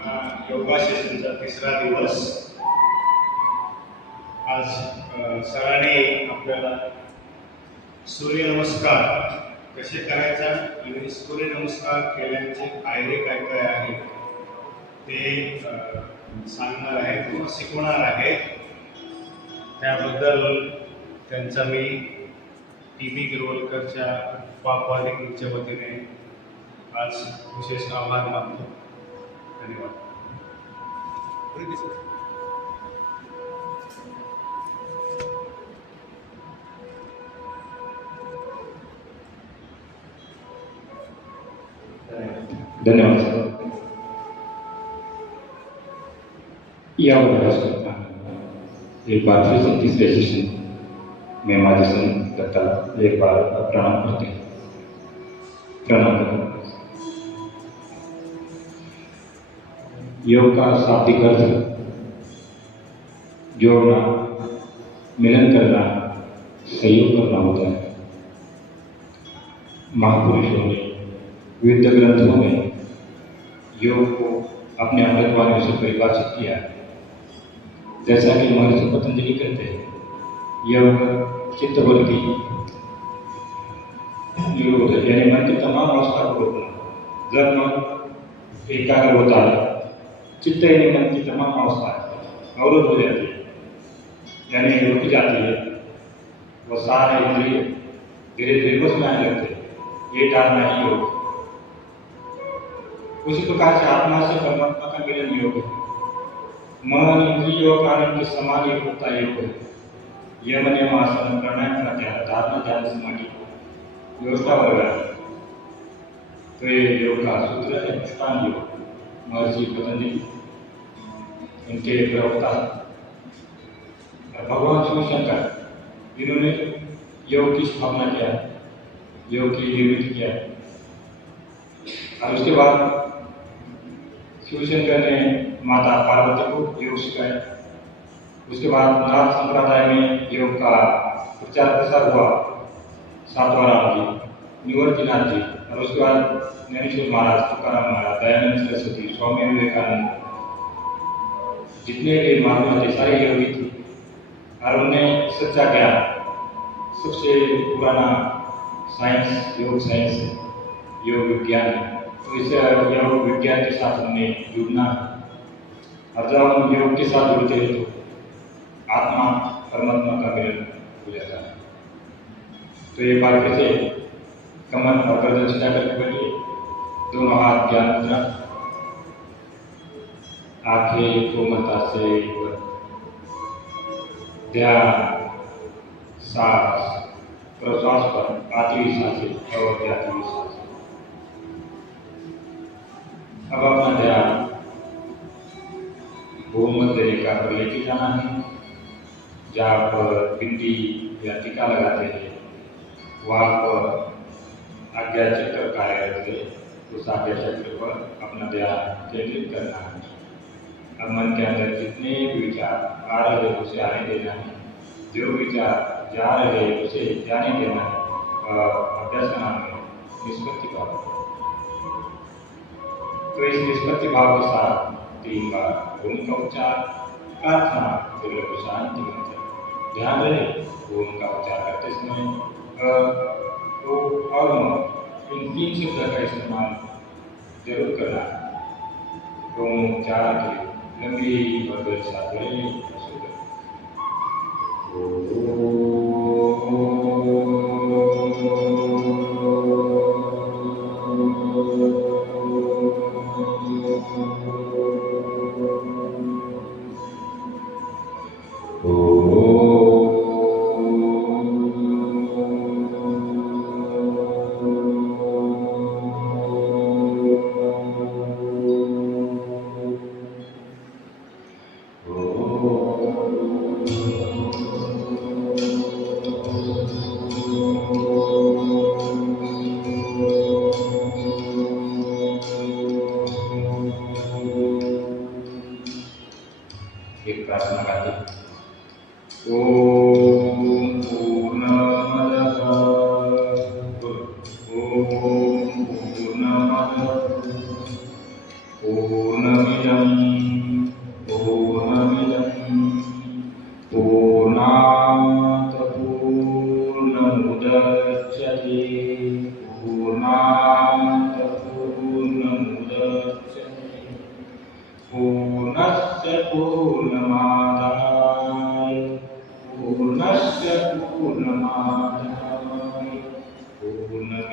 योगा सेशनचा तिसरा दिवस. आज सरांनी आपल्याला सूर्यनमस्कार कसे करायचा आणि सूर्यनमस्कार केल्याचे फायदे काय काय आहेत ते सांगणार आहेत किंवा शिकवणार आहेत. त्याबद्दल त्यांचा मी टी.बी. गिरवलकरच्या पापवादिकीच्या वतीने आज विशेष आभार मानतो. धन्यवाद. धन्यवाद सर. या एक बार फिर से तीसरे सेशन में मार्गदर्शन करता एक बार प्रणाम करते हैं. प्रणाम करते. योग का शाब्दिक अर्थ जोड़ना, मिलन करना, सहयोग करना होता है. महापुरुषों ने विविध ग्रंथों में योग को अपने अमृत वाणी से परिभाषित किया. जैसा कि महर्षि पतंजलि कहते हैं, योग चित्तवृत्ति निरोध यानी मन की तमाम अवस्था को रोकना. जब मन एकाग्र होता है, चित्त यानी मन की तमाम अवस्था अवरुद्ध हो जाती है यानी रुक जाती है. वो सारे इंद्रिय धीरे धीरे बस में आने लगते हैं. ये टालना ही योग. उसी प्रकार से आत्मा से परमात्मा का मिलन योग है. मन इंद्रियों का आनंद के समान एकता योग है. यम नियम आसन प्राणायाम प्रत्याहार धारणा ध्यान समाधि व्यवस्था वगैरह. तो ये योग का सूत्र है अष्टांग योग. महर्षि पतंजलि इनके प्रवक्ता भगवान शिव शंकर इन्होंने योग की स्थापना किया, योग की निर्मित किया. और उसके बाद शिवशंकर ने माता पार्वती को योग सिखाया. उसके बाद नाथ संप्रदाय में योग का प्रचार प्रसार हुआ. सातवां राम जी, निवर्तिनाथ जी, और उसके बाद ज्ञानेश्वर महाराज, तुकाराम महाराज, दयानंद सरस्वती, स्वामी विवेकानंद, जितने भी महात्मा थे सारे योगी थे. और उन्हें सच्चा ज्ञान, सबसे पुराना साइंस योग साइंस है, योग विज्ञान है. तो इसे योग विज्ञान के साथ हमें जुड़ना है. और जब हम योग के साथ जुड़ते हैं तो आत्मा परमात्मा का मिलन हो जाता है. तो ये बात कैसे कमर और गर्दन सीधा करके बैठिए. दोनों हाथ ज्ञान मुद्रा, आंखें कोमलता से ध्यान सांस प्रश्वास पर आती हुई सांसें और जाती हुई सांसें. अब अपना ध्यान भूमध्य रेखा पर लेके जाना है. जहाँ पर बिंदी या टीका लगाते हैं वहाँ पर आज्ञा चक्र कार्यरत है. उस आज्ञा चक्र पर अपना ध्यान केंद्रित करना है. अब मन के अंदर जितने भी विचार आ रहे हैं उसे आने देना है. जो विचार जा रहे हैं उसे जाने देना है. अभ्यास का नाम है निष्पत्ति भाव. तो इस निष्पत्ति भाव के साथ 3 बार ओम का उच्चार, प्रार्थना, दिल को शांति मिलती. ध्यान रहे ओम का उच्चार करते समय और इन 3 शब्द का इस्तेमाल जरूर करना है. ओम उच्चार की लंबी और देर साथ बड़े एक प्रार्थना गाते. ओम पूर्णमदः ओम पूर्णमदः पूर्णमिदं पूर्णमिदं पूर्णमिदं पूर्णात् पूर्णमुदच्यते पूर्णात् पूर्णमुदच्यते पूर्णस्य पूर्णमादाय पूर्णस्य पूर्णमादाय पूर्णमेवावशिष्यते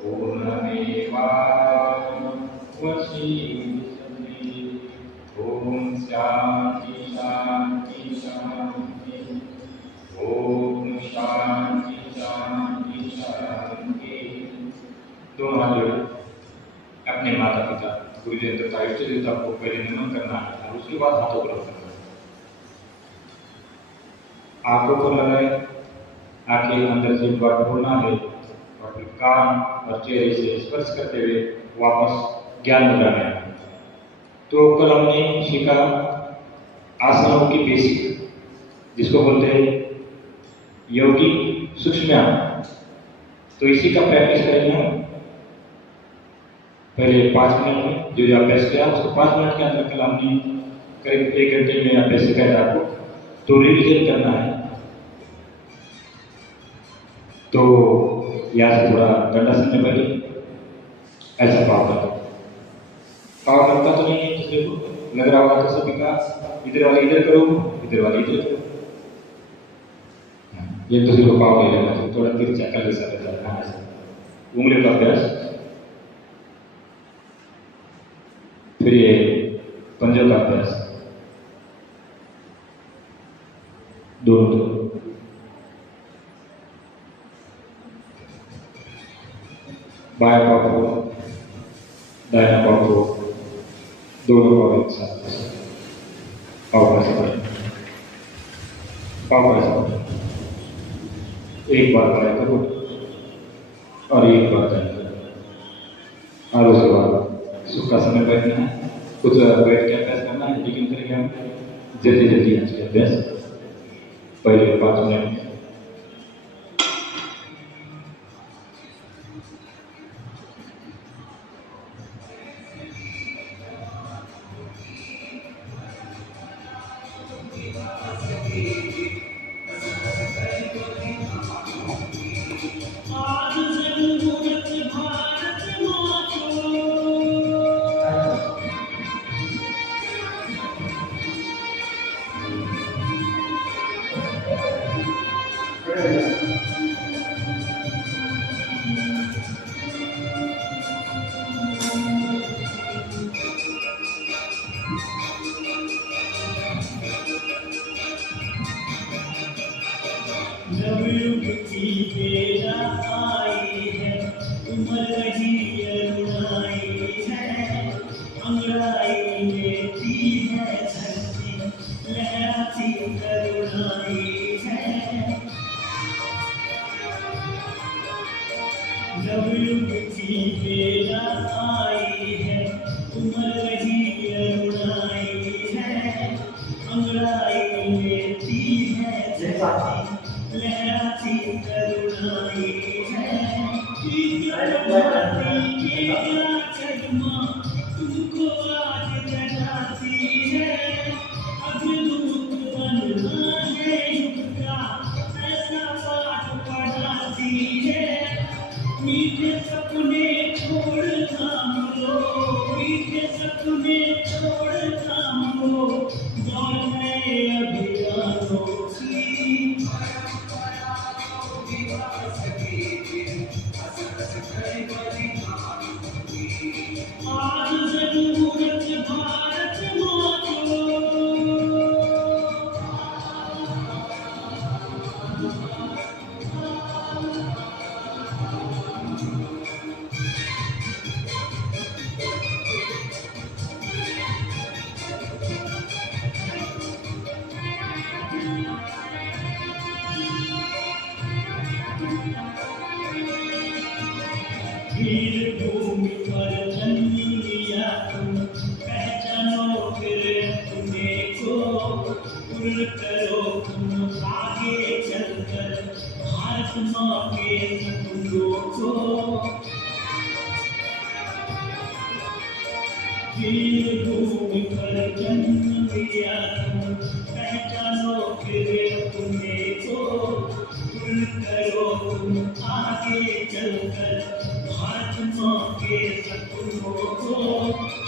पूर्णमेवावशिष्यते ओम शांति शांति शांति ओम शांति शांति शांति। दोनों हाथ जोड़े अपने माता पिता गुरुजन तथा इष्ट देवता को पहले नमन करना है और उसके बाद हाथों को रखना है। आंखों को लगाए, आंखें अंदर से बात बोलना है और फिर कान और चेहरे से स्पर्श करते हुए वापस ज्ञान मुद्रा में। तो कल हमने सीखा आसनों की बेसिक, जिसको बोलते हैं योगी सूक्ष्म। तो इसी का प्रैक्टिस करेंगे हम पहले 5 मिनट में। जो अभ्यास किया उसको 5 मिनट के अंदर कल हमने करीब 1 घंटे में अभ्यास सिखाया आपको। तो रिविजन करना है। तो यहाँ से थोड़ा दंडासन में बैठे, ऐसा पाव करता तो नहीं है, दूसरे को लग रहा होगा तो सभी का इधर वाले इधर करो, इधर वाले इधर करो। एक दूसरे को पाव नहीं लगना चाहिए, थोड़ा तिरछा कल ऐसा रहता है। ऐसा उंगलियों का अभ्यास, फिर ये पंजों का अभ्यास, दोनों बाएं पाव को दाहिना पाव को, दोनों पाव एक साथ पाव ऐसा पाव ऐसा एक बार बाएं करो और एक बार दाहिना करो और उसके बाद सुखासन में बैठना है। कुछ बैठ के अभ्यास करना है, लेकिन करेंगे हम जल्दी जल्दी अच्छे अभ्यास पहले 5 मिनट में। भूमि पर जन्म लिया तुम, पहचानो फिर अपने को, पूर्ण करो तुम आगे चलकर भारत माँ के सपनों को।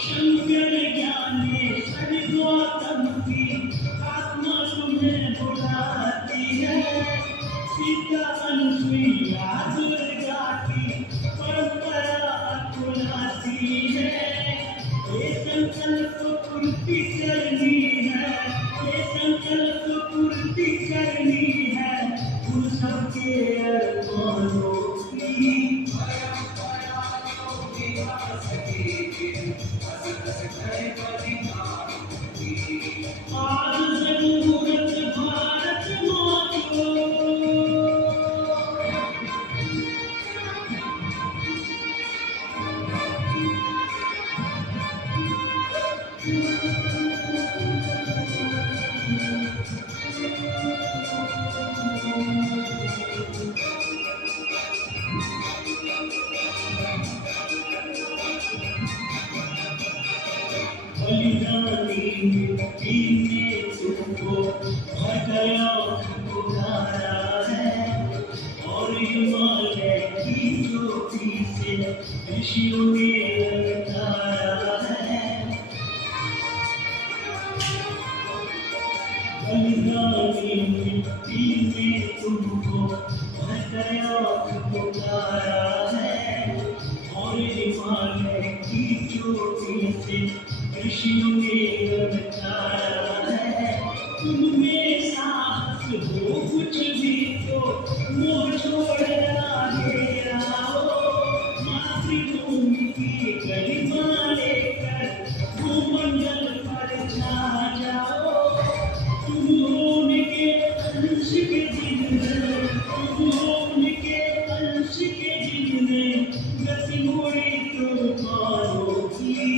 शंकर ज्ञानेश्वर गौतम की आत्मा तुम्हें बुलाती है, सीता अनुसुईया दुर्गा की परंपरा बुलाती है। ये संकल्प पूर्ति करनी है, ये संकल्प पूर्ति करनी है उन सबके अरमानों की। आज जरूरत भारत माँ को। बलिदानी मिट्टी ने तुमको भटका पुकारा है, और हिमालय की ज्योति से ऋषियों ने ललकारा है। बलिदानी मिट्टी ने तुमको भटका पुकारा है, और हिमालय की ज्योति से ऋषियों ने ललकारा है। तुममें साहस हो कुछ भी तो मोह छोड़ आगे आओ, मातृभूमि की गरिमा लेकर भूमंडल पर छा जाओ। तुम हो उनके अंश के जिनमें, तुम हो उनके अंश के जिनमें गति मोड़ी तूफानों की।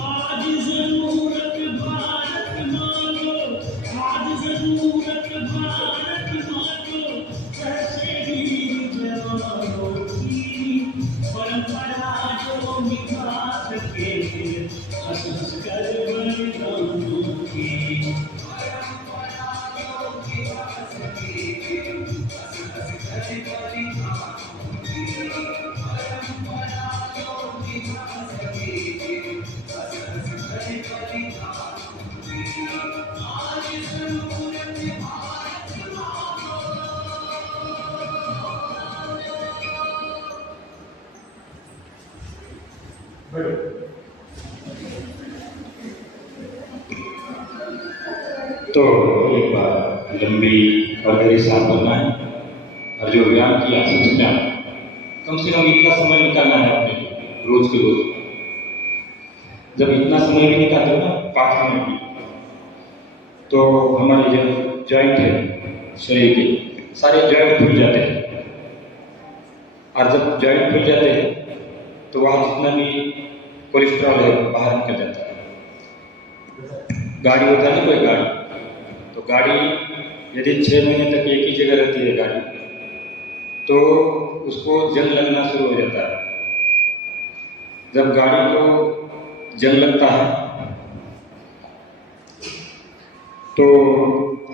आज जरूरत भारत माँ को, आज जरूरत भारत माँ को, कैसे वीर जवानों की। परंपरा जो निभा सके हंस हंस कर बलिदानों की। तो एक बार लंबी और गहरी सांस भरना है, और जो व्यायाम किया सोचना कम से कम इतना समय निकालना है अपने लिए रोज के रोज। जब इतना समय भी निकालते हो ना 5 मिनट भी, तो हमारे जो जॉइंट है शरीर के सारे जॉइंट खुल जाते हैं, और जब जॉइंट खुल जाते हैं तो वहाँ जितना भी कोलेस्ट्रॉल है बाहर निकल जाता है। गाड़ी होता है ना कोई गाड़ी, तो गाड़ी यदि 6 महीने तक एक ही जगह रहती है गाड़ी, तो उसको जंग लगना शुरू हो जाता है। जब गाड़ी को जंग लगता है तो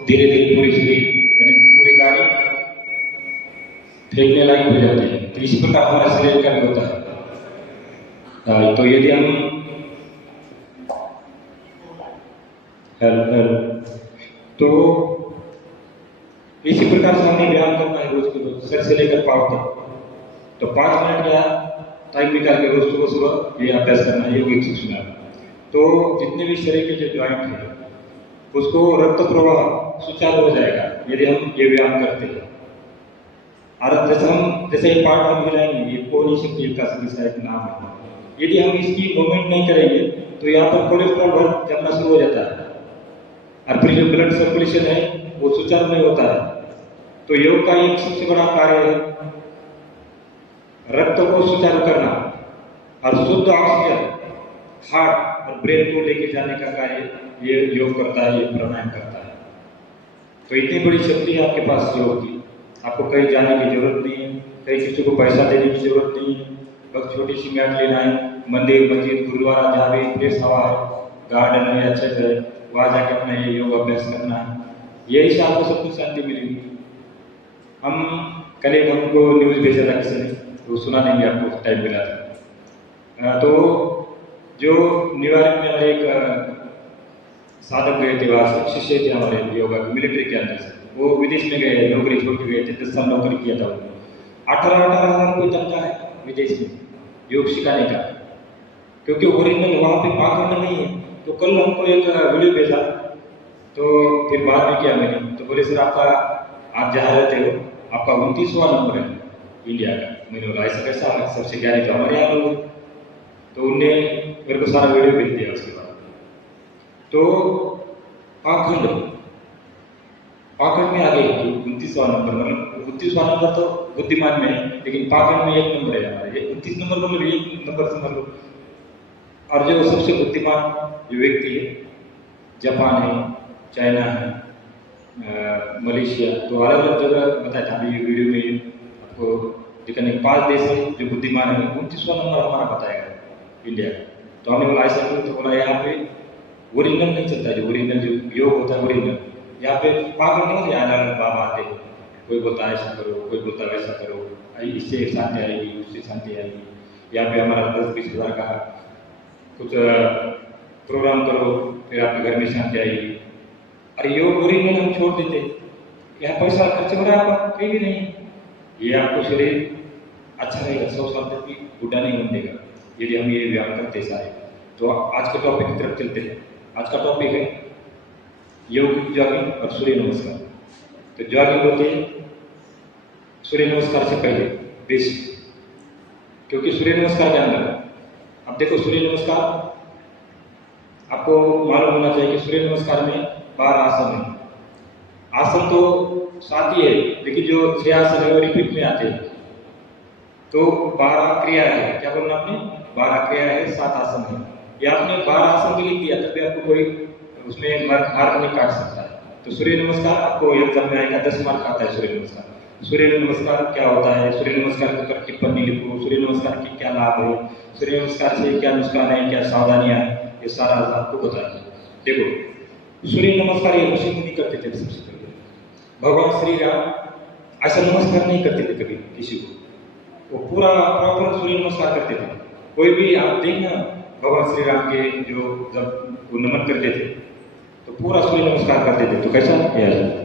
धीरे धीरे पूरी शरीर यानी पूरी गाड़ी फेंकने लायक हो जाती है। तो इसी प्रकार हमारा शरीर का भी होता है। तो यदि हम तो इसी प्रकार से हमें व्यायाम करना है रोज के रोज, सर से लेकर पाँव तक। तो 5 मिनट का टाइम निकाल के रोज सुबह सुबह ये अभ्यास करना है, योग 118। तो जितने भी शरीर के जो ज्वाइंट है उसको रक्त प्रवाह सुचारू हो जाएगा यदि हम ये व्यायाम करते हैं। और जैसे ही पार्ट हम हिलाएंगे, ये कोनी शक्ति का एक नाम है, यदि हम इसकी मूवमेंट नहीं करेंगे तो यहाँ पर कोलेस्ट्रॉल बहुत जमना शुरू हो जाता है, और फिर जो ब्लड सर्कुलेशन है वो सुचारू नहीं होता है। तो योग का एक सबसे बड़ा कार्य है रक्त को सुचारू करना और शुद्ध ऑक्सीजन हार्ट और ब्रेन को लेके जाने का कार्य ये योग करता है, ये प्राणायाम करता है। तो इतनी बड़ी शक्ति है आपके पास योग की, आपको कहीं जाने की जरूरत नहीं है, कहीं किसी को पैसा देने की जरूरत नहीं है, बस छोटी सी मैट लेना है, मंदिर मस्जिद गुरुद्वारा जहाँ भी फ्रेश हवा है, गार्डन है अच्छे से, वहाँ जाके अपना ये योग अभ्यास करना है, यही से आपको सब कुछ शांति मिलेगी। हम कल एक हमको न्यूज़ भेजा था किसी ने, तो सुना देंगे आपको, टाइम मिला था। तो जो न्यूयॉर्क में हमारे एक साधक गए थे, वहाँ से शिष्य थे हमारे योगा के मिलिट्री के अंदर से, वो विदेश में गए, नौकरी छोड़ के गए थे, 10 साल नौकरी किया था उन्होंने, 18,000 कोई तनख्वाह है विदेश में योग सिखाने का, क्योंकि ओरिजिनल वहाँ पे पाखंड नहीं है। तो कल हमको एक वीडियो भेजा, तो फिर बाद में किया मैंने, तो बोले सर आपका, आप जहाँ रहते हो आपका 29वां नंबर है इंडिया का। मैंने बोला ऐसा कैसा, सबसे ज्ञानी तो हमारे यहाँ लोग। तो उनने मेरे को सारा वीडियो भेज दिया उसके बाद। तो पाखंड पाखंड में आ गई 29वां नंबर, मतलब 29वां नंबर तो बुद्धिमान में है, लेकिन पाखंड में 1 नंबर है हमारा, ये 29 नंबर मतलब 1 नंबर समझ लो। और जो सबसे बुद्धिमान जो व्यक्ति है, जापान है, चाइना है, मलेशिया, तो अलग अलग जगह बताया था ये वीडियो में आपको दिखाने, 5 देश है जो बुद्धिमान है, 29वां नंबर हमारा बताया गया इंडिया का। तो हमने बोला ऐसा क्यों, तो बोला यहाँ पे ओरिजिनल नहीं चलता, जो ओरिजिनल जो योग होता है ओरिजिनल, यहाँ पे पागल नहीं होते, अलग अलग बाबा आते हैं, कोई बोलता है ऐसा करो, कोई बोलता है वैसा करो, इससे शांति आएगी, उससे शांति आएगी। यहाँ पे हमारा 10-20 हज़ार का कुछ प्रोग्राम करो, फिर आपके घर में शांति आएगी। अरे योग ओरिजिनल हम छोड़ देते, यहाँ पैसा खर्च हो रहा है आपका कहीं भी नहीं, ये आपको शरीर अच्छा रहेगा, 100 साल तक भी बूढ़ा नहीं होने देगा यदि हम ये व्यायाम करते सारे। तो आज के टॉपिक की तरफ चलते हैं। आज का टॉपिक है योग, जॉगिंग और सूर्य नमस्कार। तो जॉगिंग होते हैं सूर्य नमस्कार से पहले बेसिक, क्योंकि सूर्य नमस्कार के अंदर अब देखो, सूर्य नमस्कार आपको मालूम होना चाहिए कि सूर्य नमस्कार में 12 आसन है। आसन तो 7 ही है, लेकिन जो 6 आसन है वो रिपीट में आते हैं। तो 12 क्रिया है, क्या बोलना आपने, 12 क्रिया है, 7 आसन है। या आपने 12 आसन के लिख दिया तब भी आपको कोई उसमें मार्क नहीं काट सकता है। तो सूर्य नमस्कार आपको एग्जाम में आएगा, 10 मार्क आता है सूर्य नमस्कार। सूर्य नमस्कार क्या होता है, सूर्य नमस्कार के ऊपर टिप्पणी लिखो, सूर्य नमस्कार के क्या लाभ है, सूर्य नमस्कार से क्या नुकसान है, क्या सावधानियां हैं, ये सारा आपको बताएंगे। देखो सूर्य नमस्कार ये ऋषि मुनि करते थे सबसे पहले, भगवान श्री राम ऐसा नमस्कार नहीं करते थे कभी किसी को, वो पूरा प्रॉपर सूर्य नमस्कार करते थे। कोई भी आप देखना भगवान श्री राम के जो जब वो नमन करते थे तो पूरा सूर्य नमस्कार करते थे। तो कैसा यार,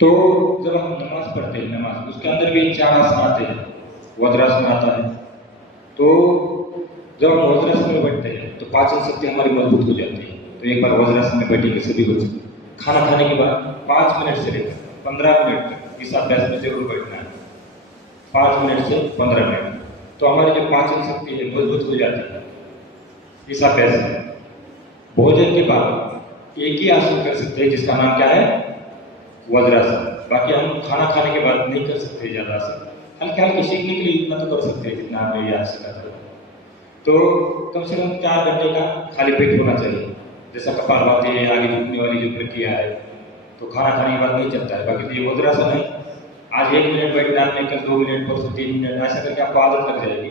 तो जब हम नमाज पढ़ते हैं, नमाज उसके अंदर भी 4 आसन आते हैं, वज्रासन आता है। तो जब हम वज्रासन में बैठते हैं तो पाचन शक्ति हमारी मजबूत हो जाती है। तो एक बार वज्रासन में बैठेंगे सभी बच्चे, खाना खाने के बाद 5 मिनट से लेकर 15 मिनट तक इस अभ्यास में जरूर बैठना है, 5 मिनट से 15 मिनट। तो हमारी जो पाचन शक्ति है मजबूत हो जाती है इस अभ्यास में। भोजन के बाद एक ही आसन कर सकते हैं जिसका नाम क्या है, वज्रासन। बाकी हम खाना खाने के बाद नहीं कर सकते ज़्यादा आसन, हल्के हल्के सीखने के लिए इतना तो कर सकते हैं जितना हमें याद सिखाता है। तो कम से कम 4 घंटे का खाली पेट होना चाहिए। जैसा कपालभाति है, आगे झुकने वाली जो प्रक्रिया है, तो खाना खाने के बाद नहीं चलता है। बाकी तो ये वज्रासन है, आज 1 मिनट बैठना है, कल 2 मिनट, परसों 3 मिनट, ऐसा करके आपको आदत लग जाएगी।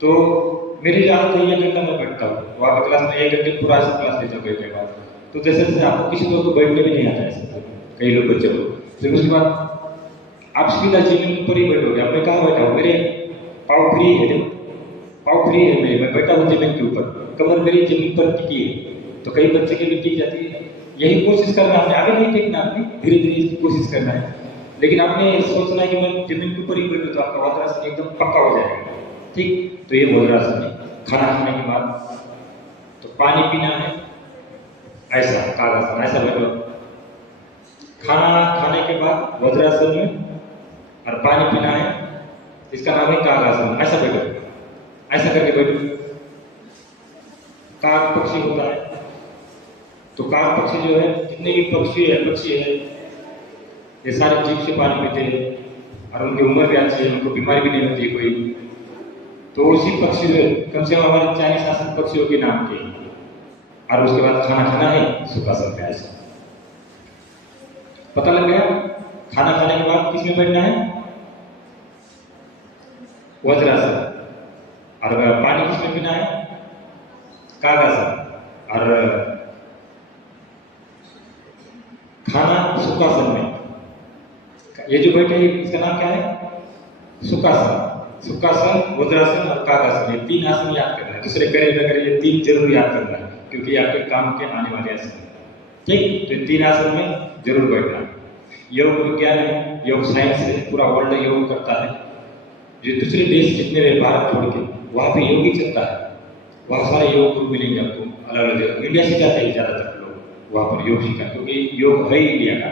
तो मेरी आदत है 1 घंटा मैं बैठता हूँ, वहाँ पर क्लास में 1 घंटे पूरा ऐसा क्लास लेता हूँ कई बार। तो जैसे जैसे आपको किसी को बैठने भी नहीं आता है, कई लोग बच्चे को, फिर उसके बाद आप सीधा जमीन के ऊपर ही बैठोगे। अब मैं कहाँ बैठा हूँ, मेरे पाँव फ्री है, पाँव फ्री है मेरे, मैं बैठा हूँ जमीन के ऊपर, कमर मेरी जमीन पर टिकी है। तो कई बच्चे की भी टिक जाती है। यही कोशिश करना है, आगे नहीं टिकना, आपने धीरे धीरे इसकी कोशिश करना है। लेकिन आपने सोचना है कि मैं जमीन के ऊपर ही बैठूँ, तो आपका वज्रासन एकदम पक्का हो जाएगा। ठीक, तो ये वज्रासन है। खाना खाने के बाद तो पानी पीना है, ऐसा कागासन, ऐसा बैठो। खाना खाने के बाद वज्रासन में और पानी पीना है, इसका नाम है कागासन। ऐसा बैठो, ऐसा करके बैठो। काग पक्षी होता है, तो काक पक्षी जो है, जितने भी पक्षी है, ये सारे जीभ से पानी पीते हैं और उनकी उम्र भी अच्छी है, उनको बीमारी भी नहीं होती है कोई। तो उसी पक्षी जो है, कम से कम हमारे चाइनीज शासक पक्षियों के नाम के, और उसके बाद खाना खाना है सुखासन पे ऐसा पता लग गया। खाना खाने के बाद किसमें बैठना है? वज्रासन। और पानी किसमें पीना है? कागासन। और खाना सुखासन में। ये जो बैठे हैं इसका नाम क्या है? सुखासन। सुखासन, वज्रासन और कागासन, ये 3 आसन याद करना है। दूसरे करे न करे ये 3 जरूर याद करना है, क्योंकि आपके काम के आने वाले आसन है। ठीक, तो 3 आसन में जरूर बैठना है। योग विज्ञान है, योग साइंस है, पूरा वर्ल्ड योग करता है। जो दूसरे देश जितने भी भारत छोड़ के वहाँ पे योग ही चलता है, वहाँ सारे योग गुरु मिलेंगे आपको अलग अलग जगह। इंडिया से जाते हैं ज़्यादातर लोग वहाँ पर योग सीखा, क्योंकि योग है ही इंडिया का।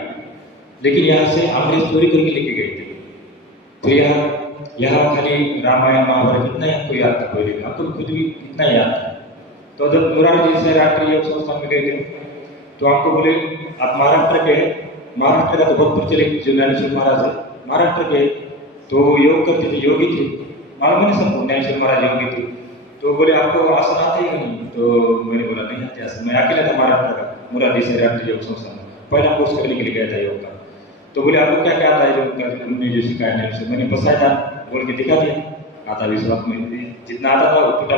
लेकिन यहाँ से अंग्रेज चोरी करके लेके गए थे। तो यहाँ खाली रामायण महाभारत इतना ही आपको याद था पहले, आपको खुद भी इतना ही याद था। तो जब मुरारजी देसाई राष्ट्रीय योग संस्थान में गए थे, तो आपको बोले आप महाराष्ट्र के, महाराष्ट्र का तो बहुत प्रचलित जो ज्ञानेश्वर महाराज है, महाराष्ट्र के तो योग करते थे, योगी थे, मालूम है सबको ज्ञानेश्वर महाराज योगी थे। तो बोले आपको आसन आते ही नहीं? तो मैंने बोला नहीं आते आसन, मैं अकेला था महाराष्ट्र का, मुरारजी देसाई राष्ट्रीय योग संस्थान में पहला कोर्स करने के लिए गया था योग का। तो बोले आपको क्या क्या आता है जो उन्होंने जो सिखाया ज्ञानेश्वर? मैंने बताया था, बोल के दिखा दिया। आता विश्वास में जितना आता था वो फटा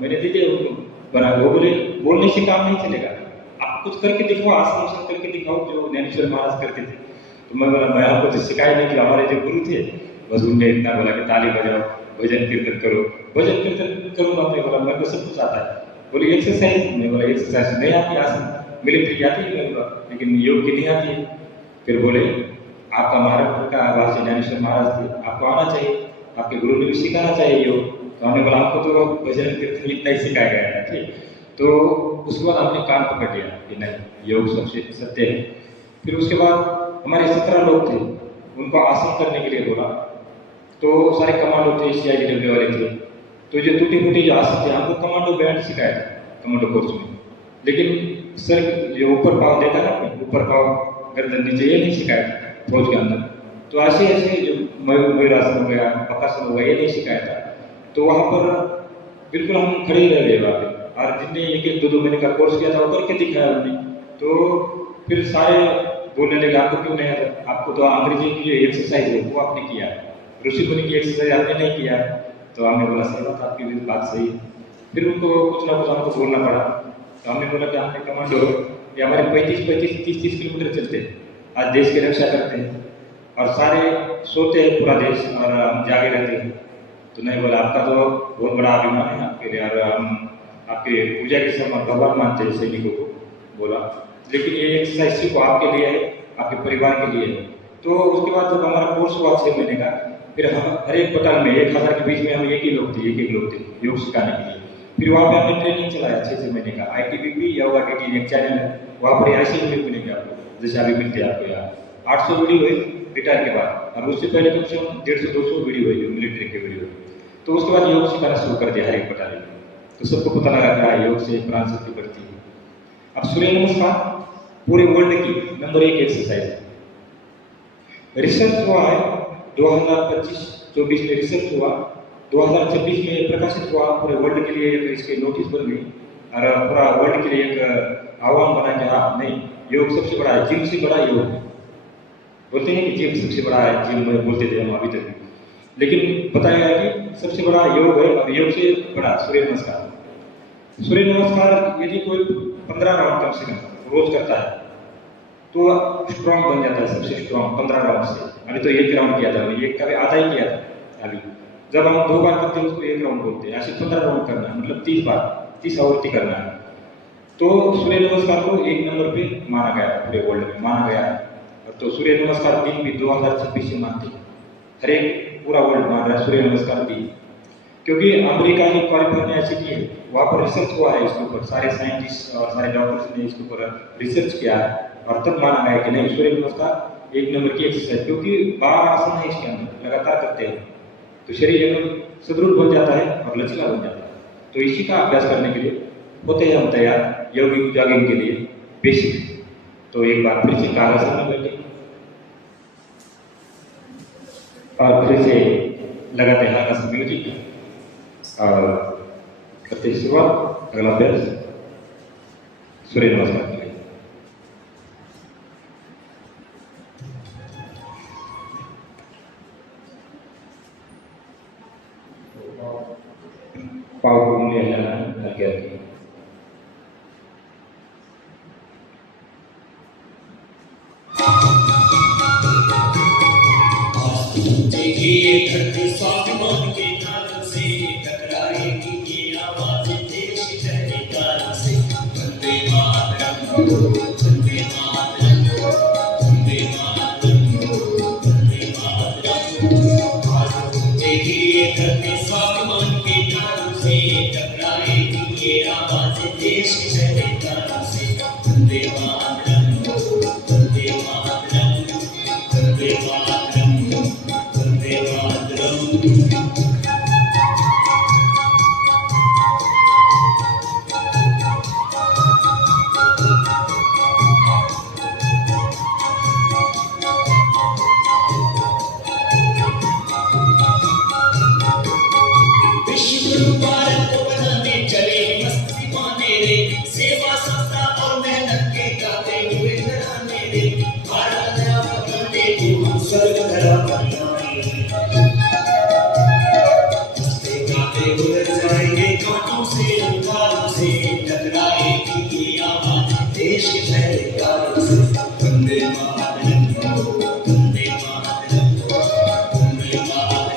मैंने दे दिया उनको बना। वो बोले बोलने से काम नहीं चलेगा, आप कुछ करके दिखाओ, आसन उसन करके दिखाओ जो ज्ञानेश्वर महाराज करते थे। तो मैं बोला मैं आपको तो सिखाया नहीं कि हमारे जो गुरु थे बस उनने इतना बोला कि ताली बजाओ, भजन कीर्तन करो। भजन कीर्तन करूँगा मैं, बोला मेरे को सब कुछ आता है। बोले एक्सरसाइज, मैं बोला एक्सरसाइज नहीं आती, आसन मिलिट्री आती है, मैं बोला लेकिन योग की नहीं आती है। फिर बोले आपका महाराष्ट्र का वासी ज्ञानेश्वर महाराज थे, आपको आना चाहिए, आपके गुरु ने भी सिखाना चाहिए योग। तो हमने बोला हमको तो भजन कीर्तन इतना ही सिखाया गया है। ठीक, तो उसके बाद हमने कान पकड़ लिया कि नहीं योग सबसे सत्य है। फिर उसके बाद हमारे 17 लोग थे, उनको आसन करने के लिए बोला। तो सारे कमांडो थे, CIDW वाले थे। तो जो टूटे फूटे जो आसन थे हमको कमांडो बैंड सिखाया था कमांडो कोर्स में। लेकिन सर जो ऊपर पाँव देखा ना आपने, ऊपर पाँव गर्दन नीचे, ये नहीं सिखाया था फौज के अंदर। तो ऐसे ऐसे जो मयूरासन हो गया, बकासन हो गया, ये नहीं सिखाया था। तो वहाँ पर बिल्कुल हम खड़े ही रह गए वहाँ पे। और जितने 1-2 महीने का कोर्स किया था वो करके दिखाया उन्होंने। तो फिर सारे बोलने लगे आपको क्यों नहीं आता? आपको तो अंग्रेजी की जो एक्सरसाइज है वो आपने किया, ऋषि मुनि की एक्सरसाइज आपने नहीं किया। तो हमने बोला सही बात, आपकी भी बात सही है। फिर उनको कुछ ना कुछ हमको बोलना पड़ा। तो हमने बोला कि हमने कमांडो, ये हमारे 35-35, 30-30 किलोमीटर चलते हैं, आज देश की रक्षा करते हैं और सारे सोते हैं पूरा देश और हम जागे रहते हैं। तो नहीं बोला आपका तो बहुत बड़ा अभिमान है आपके लिए, और हम आपके पूजा के समय भगवान मानते हैं सैनिकों को। बोला लेकिन ये एक्सरसाइज सिर्फ आपके लिए है, आपके परिवार के लिए है। तो उसके बाद जब हमारा कोर्स हुआ 6 महीने का, फिर हम हर एक बटाल में 1000 के बीच में हम एक ही लोग थे योग सिखाने के लिए। फिर वहाँ पे हमने ट्रेनिंग चलाया 6 महीने का। ITBP योगा DT एक चैनल है, वहाँ पर ऐसे वीडियो मिलेंगे आपको जैसे अभी मिलते हैं आपको यहाँ। 800 वीडियो है रिटायर के बाद, और उससे पहले कम से कम 150-200 वीडियो है जो मिलिट्री के वीडियो। तो उसके बाद योग सिखाना शुरू कर दिया हर एक बटालियन में। तो सबको पता लगा कि योग से प्राण शक्ति बढ़ती है। अब सूर्य नमस्कार पूरे वर्ल्ड की नंबर 1 एक्सरसाइज है। रिसर्च हुआ है 2025-24 में रिसर्च हुआ, 2026 में प्रकाशित हुआ। पूरे वर्ल्ड के लिए इसके नोटिस बन गई और पूरा वर्ल्ड के लिए एक आह्वान बना कि हाँ नहीं योग सबसे बड़ा है, जिम से बड़ा योग है। बोलते हैं कि जिम सबसे बड़ा है, जिम में बोलते थे हम अभी तक, लेकिन बताया गया कि सबसे बड़ा योग है और योग से बड़ा सूर्य नमस्कार। सूर्य नमस्कार यदि कोई 15 राउंड कम से कम रोज करता है तो स्ट्रॉन्ग बन जाता है, सबसे स्ट्रॉन्ग 15 राउंड से। अभी तो 1 राउंड किया था, एक कभी आधा ही किया था। अभी जब हम 2 बार करते हैं उसको 1 राउंड बोलते हैं, ऐसे 15 राउंड करना है, मतलब 30 बार, 30 आवृत्ति करना है। तो सूर्य नमस्कार को 1 नंबर पे माना गया है, पूरे वर्ल्ड में माना गया है। तो सूर्य नमस्कार दिन भी 2026 से मानते हैं, हर एक पूरा वर्ल्ड मान रहा है सूर्य नमस्कार दिन। क्योंकि अमेरिका की कैलिफोर्निया सिटी है, वहाँ पर रिसर्च हुआ है इसके ऊपर, सारे साइंटिस्ट और सारे डॉक्टर्स ने इसके ऊपर रिसर्च किया है और तब माना गया कि नहीं सूर्य नमस्कार 1 नंबर की एक्सरसाइज। क्योंकि 12 आसन है इसके अंदर, लगातार करते हैं तो शरीर एकदम सुदृढ़ बन जाता है और लचीला बन जाता है। तो इसी का अभ्यास करने के लिए होते हैं हम तैयार जॉगिंग के लिए। बेसिक। तो एक बार फिर से कागज में बैठे और फिर से लगाते हैं हल्का सा म्यूजिक और करते शुरुआत। अगला अभ्यास सूर्य नमस्कार के लिए। पाव को उंगलियां हिलाना है हल्के हल्के। देखिए धरती स्वाभिमान के नाद से टकराएगी ये आवाज देश जयकार से। वंदे मातरम वंदे मातरम वंदे मातरम वंदे मातरम। आज देखिए धरती स्वाभिमान के नाद से टकराएगी ये आवाज देश जयकार से। वंदे मातरम वंदे मातरम वंदे मातरम वंदे मातरम। विश्व गुरु भारत को बनाने चले मस्ती माने रे। सेवा सत्ता और मेहनत के गाते हुए घराने रे। भारत नया वतन देखो हम स्वर्ग धरा बनाए रे। हंसते गाते गुजर जाएंगे कांटों से अंगारों से टकराएगी ये आवाज देश के जयकार से। वंदे मातरम वंदे मातरम वंदे मातरम वंदे मातरम।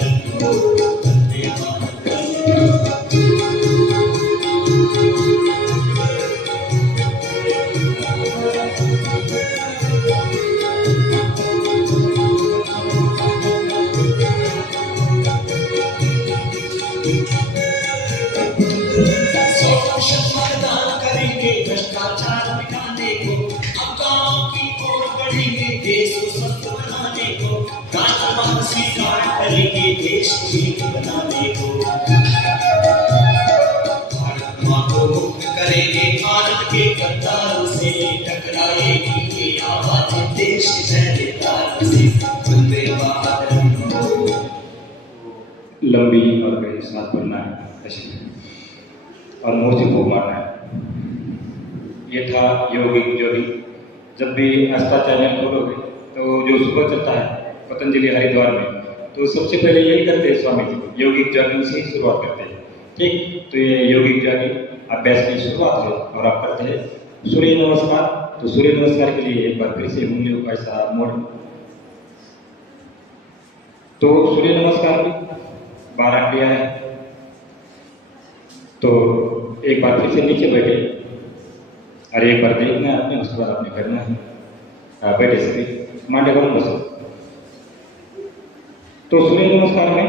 मतदान करेंगे भ्रष्टाचार मिटाने को। अब गाँव की ओर बढ़ेंगे देश को स्वस्थ बनाने को। राजमान स्वीकार करेंगे देश को एक बनाने को। भारत माँ को मुक्त करेंगे भारत के गद्दारों से। टकराएगी ये आवाज देश के जयकार से। वंदे मातरम। लंबी और गहरी सांस भरना है ऐसे और मुंह से फूंक मारना है। ये था योगिक ज्योति। जब भी आस्था चैनल खोलोगे तो जो सुबह चलता है पतंजलि हरिद्वार में, तो सबसे पहले यही करते हैं स्वामी जी, योगिक जॉगिंग से ही शुरुआत करते हैं। ठीक, तो ये योगिक जॉगिंग अभ्यास की शुरुआत है और आप करते हैं सूर्य नमस्कार। तो सूर्य नमस्कार के लिए एक बार फिर से उंगलियों को ऐसा मोड़। तो सूर्य नमस्कार भी 12 क्रिया है। तो एक बार फिर से नीचे बैठे और एक बार देखना है आपने, उसके बाद आपने करना है। बैठे सभी मांडे करो बसो। तो सूर्य नमस्कार में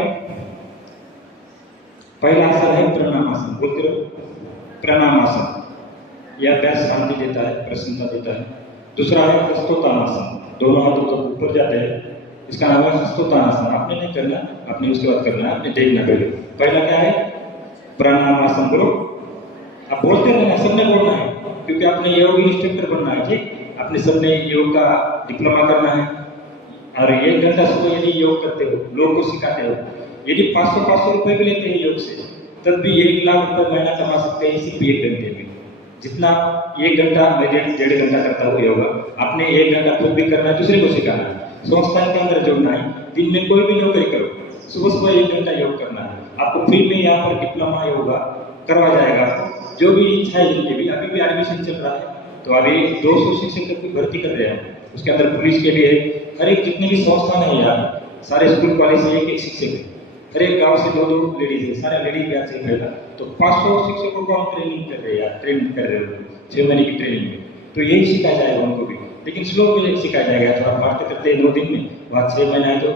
पहला आसन है प्रणामासन। बोलते रहो प्रणामासन। यह अभ्यास शांति देता है, प्रसन्नता देता है। दूसरा है हस्तोत्तानासन। दोनों हाथों तक ऊपर जाते हैं, इसका नाम है हस्तोत्तानासन। आपने नहीं करना, आपने उसके बाद करना है, आपने देखना पहले। पहला क्या है प्रणामासन। बोलो, आप बोलते रहना, सबने बोलना है क्योंकि आपने योग इंस्ट्रक्टर बनना है। ठीक, आपने सबने योग का डिप्लोमा करना है और 1 घंटा सुबह यदि योग करते हो, लोगों को सिखाते हो, यदि 500 रुपए भी लेते हैं योग से, तब भी 1 लाख रुपए महीना कमा सकते हैं सिर्फ 1 घंटे में। जितना 1 घंटा मैं 1.5 घंटा करता हूँ योगा, आपने 1 घंटा खुद भी करना है, दूसरे को सिखाना है, संस्थान के अंदर जोड़ना है। दिन में कोई भी नौकरी करो, सुबह 1 घंटा योग करना है। आपको फ्री में यहाँ पर डिप्लोमा योगा करवा जाएगा। आपको जो भी इच्छा है जिनकी भी, अभी भी एडमिशन चल रहा है, तो अभी 200 शिक्षक की भर्ती कर रहे हैं। उसके अंदर पुलिस के लिए हर एक जितने भी संस्थान है यहाँ, सारे स्कूल कॉलेज से 1 शिक्षक है, हर एक गाँव से 2 लेडीज है, सारे लेडीज बैच से पहला। तो 500 शिक्षकों को हम ट्रेनिंग कर रहे हैं, ट्रेनिंग कर रहे हो 6 महीने की ट्रेनिंग में। तो यही सिखाया जाएगा उनको भी, लेकिन श्लोक में सिखाया जाएगा। थोड़ा पाठ करते हैं 2 दिन में, वहाँ 6 महीना है तो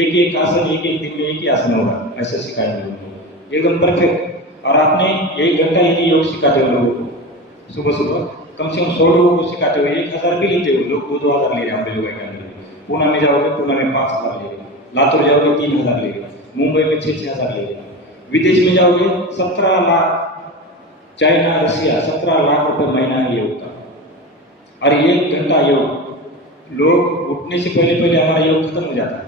एक आसन एक दिन में एक ही आसन होगा, ऐसा सिखाएंगे उनको एकदम परफेक्ट। और आपने 1 घंटा यदि योग सिखाते हो लोगों को सुबह सुबह, कम से कम 100 लोगों को सिखाते हो, 1000 भी लेते हो लोग, 2-2000 ले रहे हैं हमारे योगा के अंदर। पूना में जाओगे, पूना में 5000 ले रहे हैं, लातूर जाओगे 3000 ले रहे हैं, मुंबई में 6-6 हज़ार ले रहे हैं। विदेश में जाओगे 17 लाख, चाइना रसिया 17 लाख रुपए महीना ये होता। और 1 घंटा योग, लोग उठने से पहले पहले हमारा योग खत्म हो जाता है,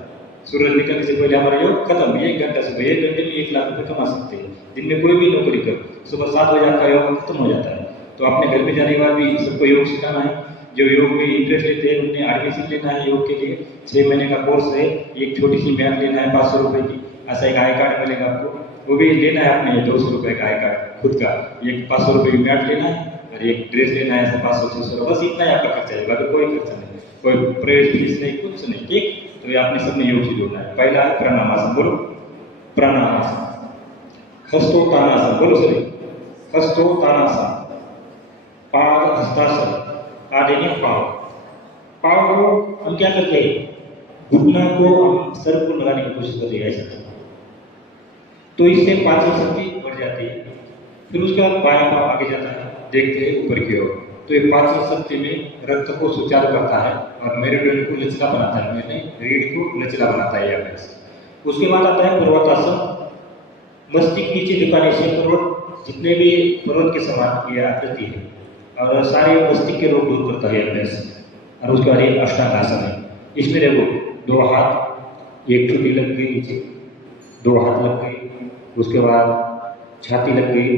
सूरज निकलने से पहले हमारा योग खत्म। 1 घंटा सुबह, 1 घंटे में 1 लाख रुपये कमा सकते हैं। दिन में कोई भी नौकरी करो, सुबह 7 बजे आपका योग खत्म हो जाता है। तो अपने घर में जाने के बाद भी सबको योग सिखाना है। जो योग में इंटरेस्ट लेते हैं उन्हें एडमिशन लेना है योग के लिए। 6 महीने का कोर्स है, एक छोटी सी मैट लेना है 500 रुपये की, ऐसा एक आई कार्ड मिलेगा आपको, वो भी लेना है आपने 200 रुपये का आई कार्ड खुद का, एक 500 रुपये की मैट लेना है और एक ड्रेस लेना है ऐसा 500-600 रुपये, बस इतना ही आपका खर्चा है, बाकी कोई खर्चा नहीं, कोई प्रवेश फीस नहीं, कुछ नहीं, ठीक। तो ये आपने सबने योग से जोड़ना है। पहला है प्राणायामासन, बोलो प्राणायामासन। हस्तोत्तानासन, बोलो सभी हस्तोत्तानासन। पाद हस्तासन, पाद यानी पाव, पाव को हम क्या करते हैं, घुटना को हम सर को लगाने की कोशिश करते हैं ऐसा, तो इससे पाचन शक्ति बढ़ जाती है। फिर उसके बाद बायां पाव आगे जाता है, देखते हैं ऊपर की ओर, तो ये पाचन शक्ति में रक्त को सुचारू करता है और मेरुदंड को लचीला बनाता है, मैंने रीढ़ को लचीला बनाता है अभ्यास। उसके बाद आता है पर्वतासन। मस्तिष्क नीचे झुकाने से पर्वत जितने भी पर्वत के समान ये आकृति है और सारे मस्तिष्क के रोग दूर करता है अभ्यास। और उसके बाद एक अष्टांग आसन है, इसमें देखो 2 हाथ, एक चोटी लग गई नीचे, 2 हाथ लग गए, उसके बाद छाती लग गई,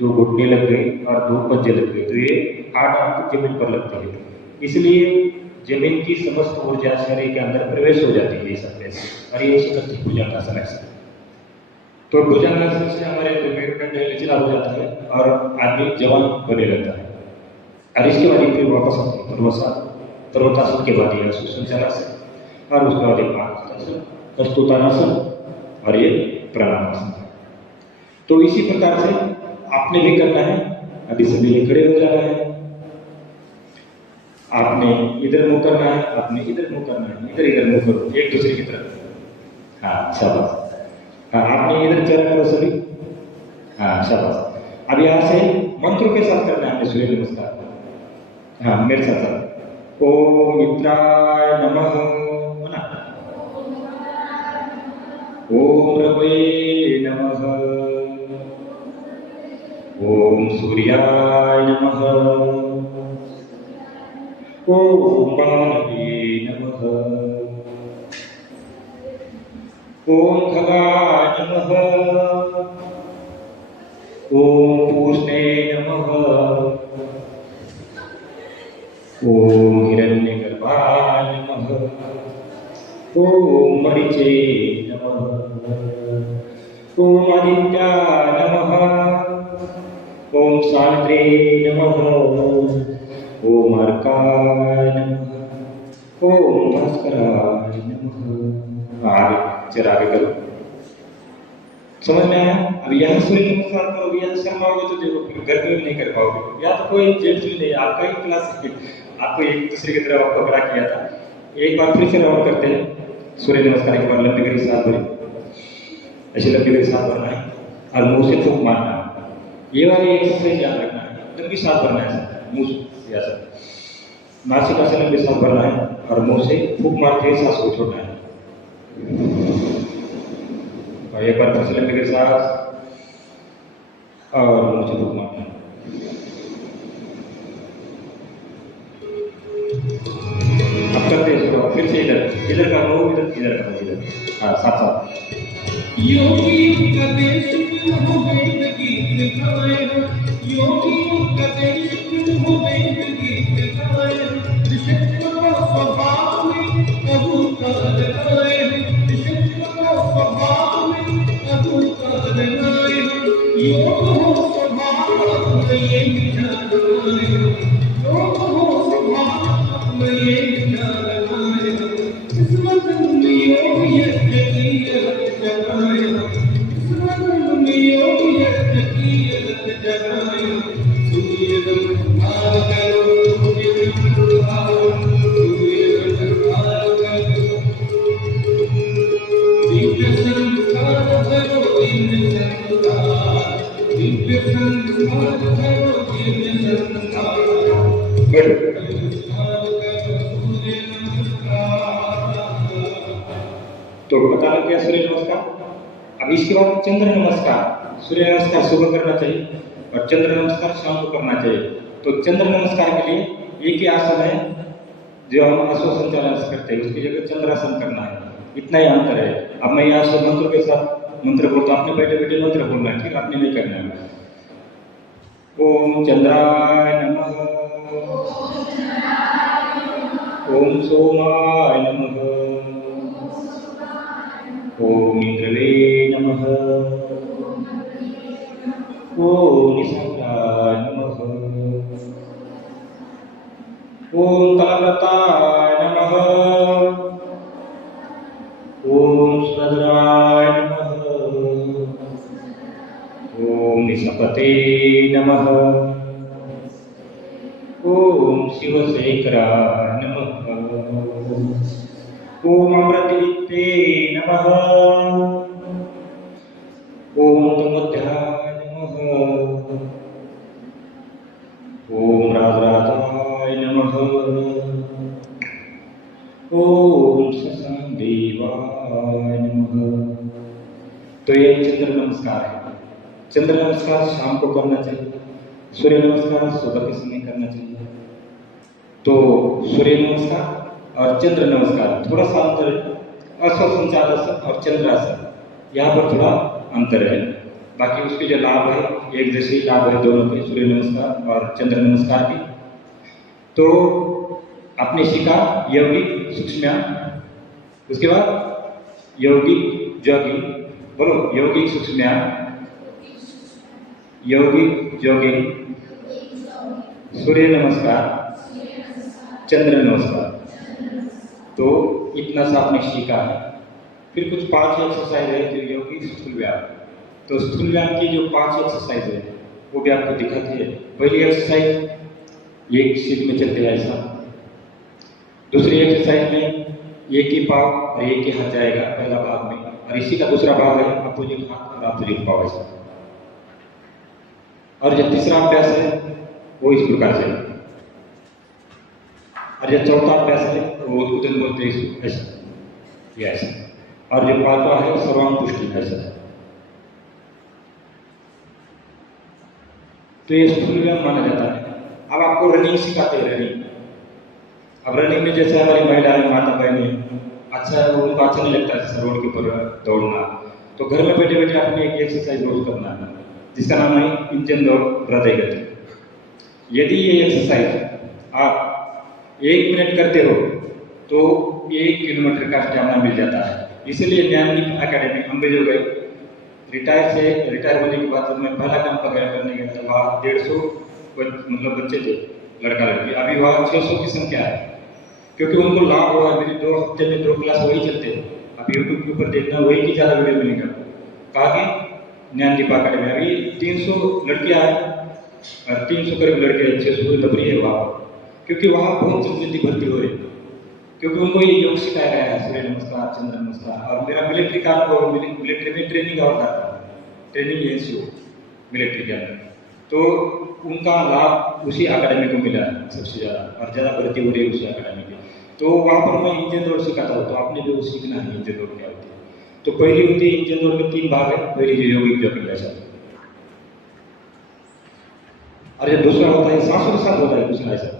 2 घुटने लग गए और 2 पंजे लग गए, तो ये 8 अंक जमीन पर लगते हैं। इसलिए जमीन की समस्त ऊर्जा शरीर के अंदर प्रवेश हो जाती है इस अभ्यास से, और ये इसी करती भुजंगासन है। तो भुजंगासन से हमारे जो मेरुदंड है लचीला हो जाता है और आदमी जवान बने रहता है। और इसके बाद फिर वापस आते हैं पर्वतासन के बाद ये सुसंचारासन और उसके बाद एक हस्तासन, हस्तोत्तानासन और ये प्राणायामासन। तो इसी प्रकार से आपने भी करना है। अभी सभी ने खड़े हो जाना है, आपने इधर मुंह करना है, आपने इधर मुंह करना है, इधर इधर मुंह करो एक दूसरे की तरफ। हाँ शाबाश। हाँ आपने इधर चेहरा करो सभी। हाँ शाबाश। अब यहाँ से मंत्रों के साथ करना है आपने सूर्य नमस्कार। हाँ मेरे साथ साथ ओम मित्राय नमः, ना ओम रवये नमः, ओम सूर्याय नमः, ओम भानवे नमः, ओम खगाय नमः, ओम पूष्णे नमः, ओम हिरण्यगर्भाय नमः, ओम मरीचे नमः, ओम आदित्याय नमः, ओम सावित्रे नमः, ओम अर्काय नमः, ओम भास्कराय नमः। आगे चल आगे करो, समझ में आया? अब यहाँ सूर्य नमस्कार करोगे, यहाँ शर्म आओगे तो देखो फिर घर में भी नहीं कर पाओगे। या तो कोई जेंट्स भी नहीं, आपका ही क्लास है, आपको एक दूसरे की तरफ आपको खड़ा किया था। एक बार फिर से राउंड करते हैं। सूर्य नमस्कार के बाद लंबी गहरी सांस भरें, ऐसे लंबी गहरी सांस भरना है और मुंह से फूंक मारना है। ये वाली एक्सरसाइज याद रखना है, लंबी सांस भरना है मुंह से, ऐसा नासिका से लंबी सांस भरना है और मुंह से फूंक मारते हुए सांस को छोड़ना है। और एक बार फिर से लंबी गहरी सांस और मुंह से फूंक मारना है। अब करते हैं फिर से इधर इधर का मुंह, इधर का मुंह, इधर। हाँ साथ साथ। योगी का देश हो वेद गीत गाए, योगी का देश हो वेद गीत गाए, ऋषि को स्वभाव में अहंकार गाए, ऋषि को स्वभाव में अहंकार गाए, योग हो स्वभाव में ये विचार गाए, योग हो स्वभाव में ये विचार गाए, किस्मत में योग यज्ञ किया जगाया, किस्मत में योग यज्ञ किया जगाया, सूर्य नमस्कार करो, सूर्य नमस्कार, सूर्य नमस्कार करो, दिव्य संस्कार करो, दिव्य संस्कार, दिव्य संस्कार करो, दिव्य संस्कार, तो पता लग गया सूर्य नमस्कार। अब इसके बाद चंद्र नमस्कार। सूर्य नमस्कार सुबह करना चाहिए और चंद्र नमस्कार शाम को करना चाहिए। तो चंद्र नमस्कार के लिए एक ही आसन है जो हम अश्वसंचालन से करते हैं, उसकी जगह चंद्रासन करना है, इतना ही अंतर है। अब मैं यहाँ से मंत्र के साथ मंत्र बोलता हूँ, आपने बैठे बैठे मंत्र बोलना है, ठीक, आपने नहीं करना है। ओम चंद्राय नमः, ओम सोमाय नमः, ओम इंद्रवे नमः, ओम निशाचाय नमः, ओम कलव्रताय नमः, ओम सुभद्राय नमः, ओम निशपते नमः, ओम शिवशेखराय नमः, ओम अमृतवित्ते नमः, ओम तमोध्याय नमः, ओम राजराजाय नमः, ओम शशांक देवाय नमः। तो ये चंद्र नमस्कार है। चंद्र नमस्कार शाम को करना चाहिए, सूर्य नमस्कार सुबह के समय करना चाहिए। तो सूर्य नमस्कार और चंद्र नमस्कार थोड़ा सा अंतर है, अश्वसंचालन और चंद्रासन यहाँ पर थोड़ा अंतर है। बाकी उसके जो लाभ है एक जैसे लाभ है दोनों के, सूर्य नमस्कार और चंद्र नमस्कार की। तो आपने सीखा यौगिक सूक्ष्म, उसके बाद यौगिक जॉगिंग, बोलो यौगिक सूक्ष्म, यौगिक जॉगिंग, सूर्य नमस्कार, चंद्र नमस्कार। तो इतना सा आपने सीखा है। फिर कुछ 5 एक्सरसाइज है जो यौगिक स्थूल व्यायाम। तो स्थूल व्यायाम की जो 5 एक्सरसाइज है वो भी आपको दिखाती है। पहली एक्सरसाइज एक सीट में चलते हैं ऐसा, दूसरी एक्सरसाइज में एक ही पाँव और एक ही हाथ जाएगा पहला भाग में, और इसी का दूसरा भाग है अपोजिट हाथ और अपोजिट पाँव ऐसा। और जो तीसरा अभ्यास है वो इस प्रकार से, और जो चौथा अभ्यास है वो उदन बोलते हैं ऐसा, ये ऐसा, और जो पांचवा है सर्वांग पुष्टि ऐसा। तो ये स्थूल व्यायाम माना जाता है। अब आपको रनिंग सिखाते हैं, रनिंग। अब रनिंग में जैसे हमारी महिलाएं माता बहनें अच्छा है, उनको अच्छा नहीं लगता है रोड के ऊपर दौड़ना, तो घर में बैठे बैठे आपने एक एक्सरसाइज रोज करना है जिसका नाम है इंजन दौड़ हृदय गति। यदि ये एक्सरसाइज आप 1 मिनट करते हो तो 1 किलोमीटर का स्टैमिना मिल जाता है। इसलिए ज्ञानदीप एकेडमी अम्बेजोगाई रिटायर होने के बाद जब मैं पहला काम पकड़ करने गया था, वहाँ 150 मतलब बच्चे थे, लड़का लड़की। अभी वहाँ 600 की संख्या है, क्योंकि उनको लाभ हुआ है। मेरी 2 हफ्ते में 2 क्लास वही चलते हैं। आप यूट्यूब के ऊपर देखना, वही की ज़्यादा वीडियो मिलेगा। कहा कि ज्ञानदीप एकेडमी अभी 300 लड़कियाँ हैं और 300 करीब लड़के, 600 दबरी है वहाँ, क्योंकि वहाँ बहुत जल्दी भर्ती हो रही है, क्योंकि उनको ये योग सिखाया गया है, सूर्य नमस्कार, चंद्र नमस्कार। और मेरा मिलिट्री का अनुभव, मिलिट्री में ट्रेनिंग होता था, ट्रेनिंग एनसीओ मिलिट्री के अंदर, तो उनका लाभ उसी अकेडमी को मिला है सबसे ज़्यादा, और ज़्यादा भर्ती हो रही है उसी अकेडमी की। तो वहाँ पर मैं इंजन दौड़ सिखाता हूँ, तो आपने भी वो सीखना है इंजन दौड़ क्या होती है। तो पहली होती है इंजन दौड़ में 3 भाग है, पहली जो यौगिक जॉगिंग ऐसा, और जो दूसरा होता है सांसों के साथ होता है दूसरा ऐसा।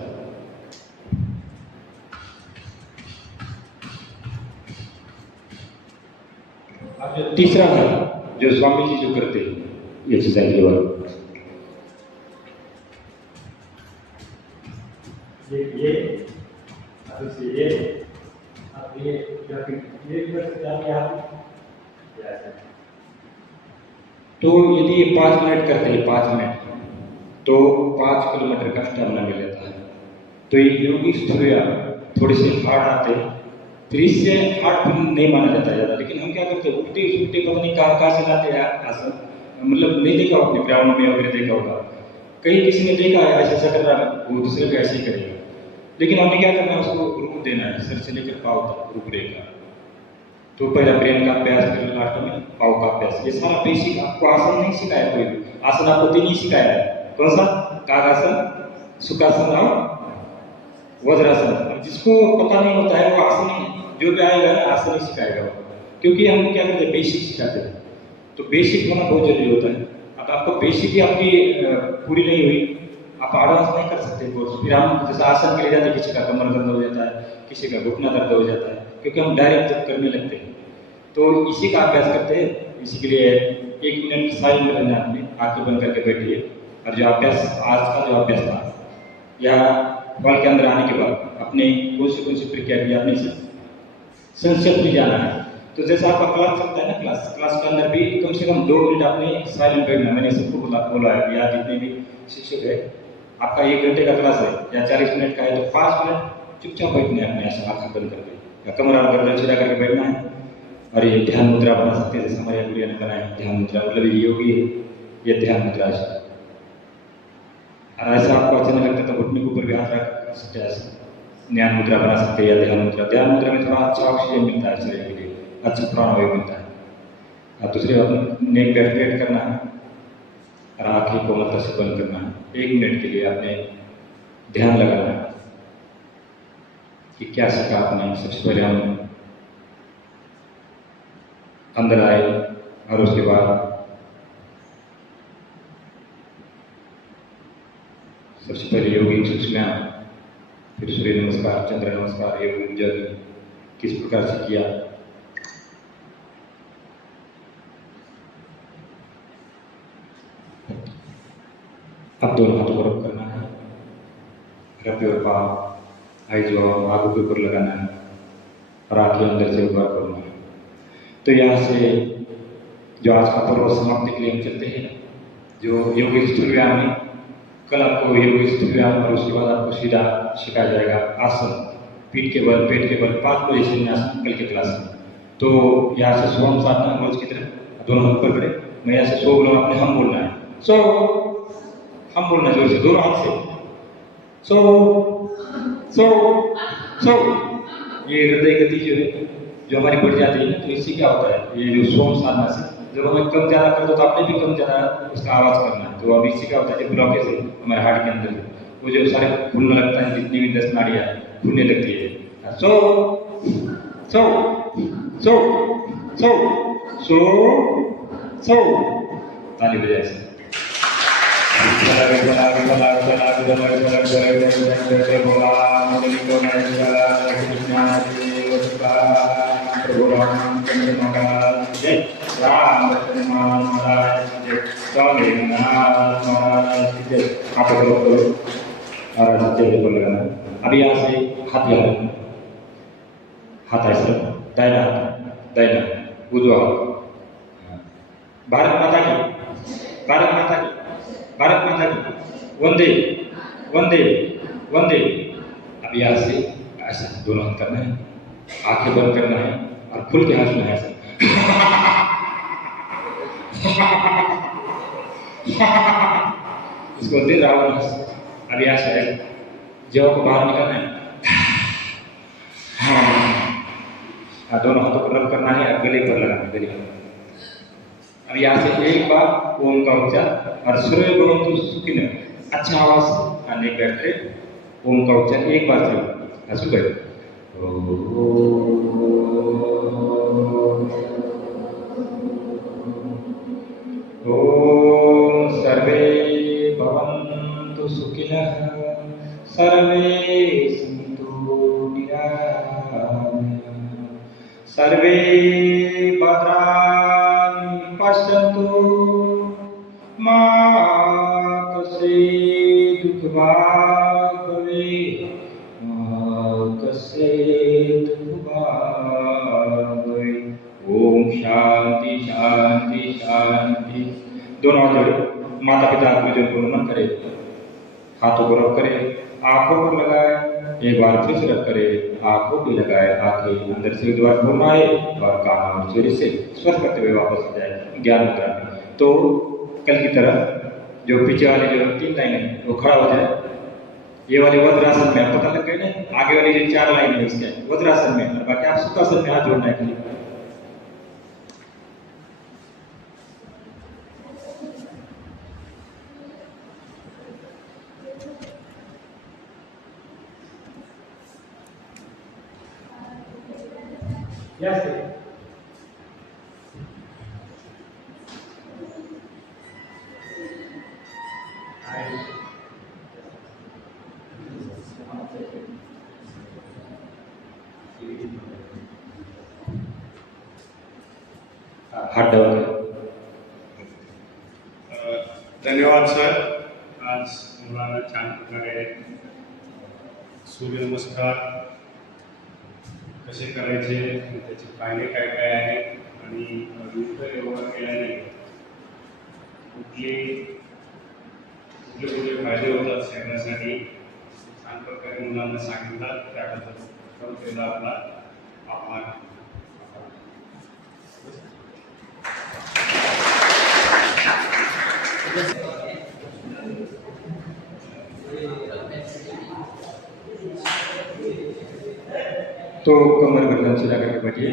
अब जो तीसरा है जो स्वामी जी जो करते हैं ये एक्सरसाइज के बाद ये अब इसे ये अब ये कर सकते हैं। तो यदि ये 5 मिनट करते हैं, 5 मिनट, तो 5 किलोमीटर का स्टेमिना मिल जाता है। तो ये योगिक स्थूल थोड़े से हार्ड आते हैं, फिर इससे हार्ड नहीं माना जाता है ज़्यादा। लेकिन हम क्या करते हैं, उल्टे उल्टे पता नहीं कहाँ से लाते हैं आसन, मतलब नहीं देखा आपने ग्राउंड में वगैरह देखा होगा, कहीं किसी ने देखा है ऐसा कर रहा है, वो दूसरे को ऐसे ही करेगा। लेकिन हमें क्या करना है, उसको रूप देना है, सिर से लेकर पाँव तक रूप रेखा। तो पहला ब्रेन का अभ्यास, फिर लास्ट में पाँव का अभ्यास। ये सारा बेसिक आपको आसन नहीं सिखाया, कोई आसन आपको 3 ही सिखाया है। कौन सा? कागासन, सुखासन और वज्रासन। जिसको पता नहीं होता है वो आसन ही, जो भी आएगा ना आसन ही सिखाएगा, क्योंकि हम क्या करते हैं बेसिक सिखाते हैं। तो बेसिक होना बहुत जरूरी होता है। अब आपको बेसिक ही आपकी पूरी नहीं हुई, आप एडवांस नहीं कर सकते कोर्स। फिर हम जैसे आसन के लिए जाते हैं, किसी का कमर दर्द हो जाता है, किसी का घुटना दर्द हो जाता है, क्योंकि हम डायरेक्ट जब करने लगते हैं तो इसी का अभ्यास करते हैं। इसी के लिए 1 मिनट साइलेंट रहना, अपने आंखें बंद करके बैठिए। और जो अभ्यास आज का जो अभ्यास था, या हॉल के अंदर आने के बाद अपने कौन सी प्रक्रिया की अपनी संक्षेप में जाना है। तो जैसा आपका क्लास चलता है ना, क्लास के अंदर भी कम से कम 2 मिनट आपने साइलेंट बैठना। मैंने सबको बोला है, या जितने भी शिक्षक है, आपका 1 घंटे का क्लास है या 40 मिनट का है, तो 5 मिनट चुपचाप बैठना है, अपने ऐसा आंखें बंद करके या कमर और गर्दन सीधा करके बैठना है। और ये ध्यान मुद्रा बना सकते हैं, जैसे हमारे गुड़िया ने बनाया ध्यान मुद्रा, मतलब ये योगी है, ये ध्यान मुद्रा है। और ऐसा आपको अच्छा नहीं लगता तो घुटने के ऊपर भी हाथ रख सकते हैं, ऐसे ध्यान मुद्रा बना सकते हैं। या ध्यान मुद्रा में थोड़ा अच्छा ऑक्सीजन मिलता है शरीर के लिए, अच्छा प्राणवायु मिलता है। और दूसरी बात, नेक पे फ्लैट करना है और आँखें को मतलब से बंद करना है। 1 मिनट के लिए आपने ध्यान लगाना है कि क्या सीखा आपने। सबसे पहले हम अंदर आए और उसके बाद सबसे पहले योगी सूक्ष्म, फिर सूर्य नमस्कार, चंद्र नमस्कार, योग जल किस प्रकार से किया। अब दोनों हाथों को रब करना है, रब और पाँव आई जो आगू के ऊपर लगाना है और आंखें अंदर से ऊपर करना है। तो यहाँ से जो आज का पर्व समाप्ति के लिए हम चलते हैं, जो योगी स्थूल व्यायाम है, कल आपको योगी स्थूल व्यायाम और उसके बाद आपको सीधा सिखाया जाएगा आसन, पीठ के बल, पेट के बल, 5 पोजीशन में आसन कल के क्लास में। तो यहाँ से सोम साधना रोज की तरह दोनों हाथ ऊपर करें। मैं यहाँ से 100 बोलूँ, आपने हम बोलना है, 100 हम बोलना जोर से, दोनों हाथ से 100 100 100। ये हृदय गति जो हमारी बढ़ जाती है ना, तो इससे क्या होता है, ये जो सोम साधना से जब हमें कम ज़्यादा कर दो तो आपने भी कम ज़्यादा उसका आवाज़ करना है। तो अब इससे क्या होता है, जो ब्लॉकेज है हमारे हार्ट के अंदर, वो जो सारे खुलने लगता है, जितनी भी 10 नाड़ियाँ खुलने लगती है। 100 100 100 100 100 ताली बजाए से। अभी यहाँ से हाथ लगाना, हाथ ऐसा, दाहिना हाथ दाहिना, उजवा हाथ। भारत माता की, भारत माता की, भारत माता की, वंदे वंदे वंदे। अब यहाँ से ऐसा दोनों हाथ करना है, आंखें बंद करना है और खुल के हंसना है ऐसा। इसको बोलते रावण हंस। अब यहाँ से जब को बाहर निकलना है, दोनों हाथों को रब करना है और गले पर लगाना है, गले पर। अब यहाँ से एक बार ओम का उच्चार और सूर्य भवन्तु सुखिनः, अच्छा आवाज आने बैठे ओम का उच्चार एक बार से सुबह ओम सर्वे भवन्तु सुखिनः सर्वे सन्तु निरामयाः सर्वे भद्राणि पश्यन्तु मा कश्चित् दुःखभाग् भवेत्, मा कश्चित् दुःखभाग् भवेत्। ओम शांति शांति शांति। दोनों हाथ जोड़े, माता पिता गुरुजन को नमन करे, हाथों को रब करे, आंखों पर लगाए, एक बार फिर से रब करे, आंखों पे लगाए, आंखें अंदर से एक बार घुमाए और कान और शरीर से स्पर्श करते हुए वापस आ जाए ज्ञान मुद्रा में। तो कल की तरह जो पीछे वाले जो 3 लाइनें हैं वो खड़ा हो जाए, ये वाले वज्रासन में पता लग गए ना, आगे वाली जो 4 लाइनें है उसके वज्रासन में, बाकी आप सुखासन में हाथ जोड़ना है। Yes. हाथ डालकर। धन्यवाद सर. आज मुलांना छान प्रकारे सूर्यनमस्कार कसे करायचे, त्याचे फायदे काय काय आहेत आणि विविध योगा केल्याने कुठले कुठले फायदे होतात शरीरासाठी छान प्रकारे मुलांना सांगितलं. त्याबद्दल त्याला आपला आभार. तो कमर गर्दन सीधा करके बैठिए,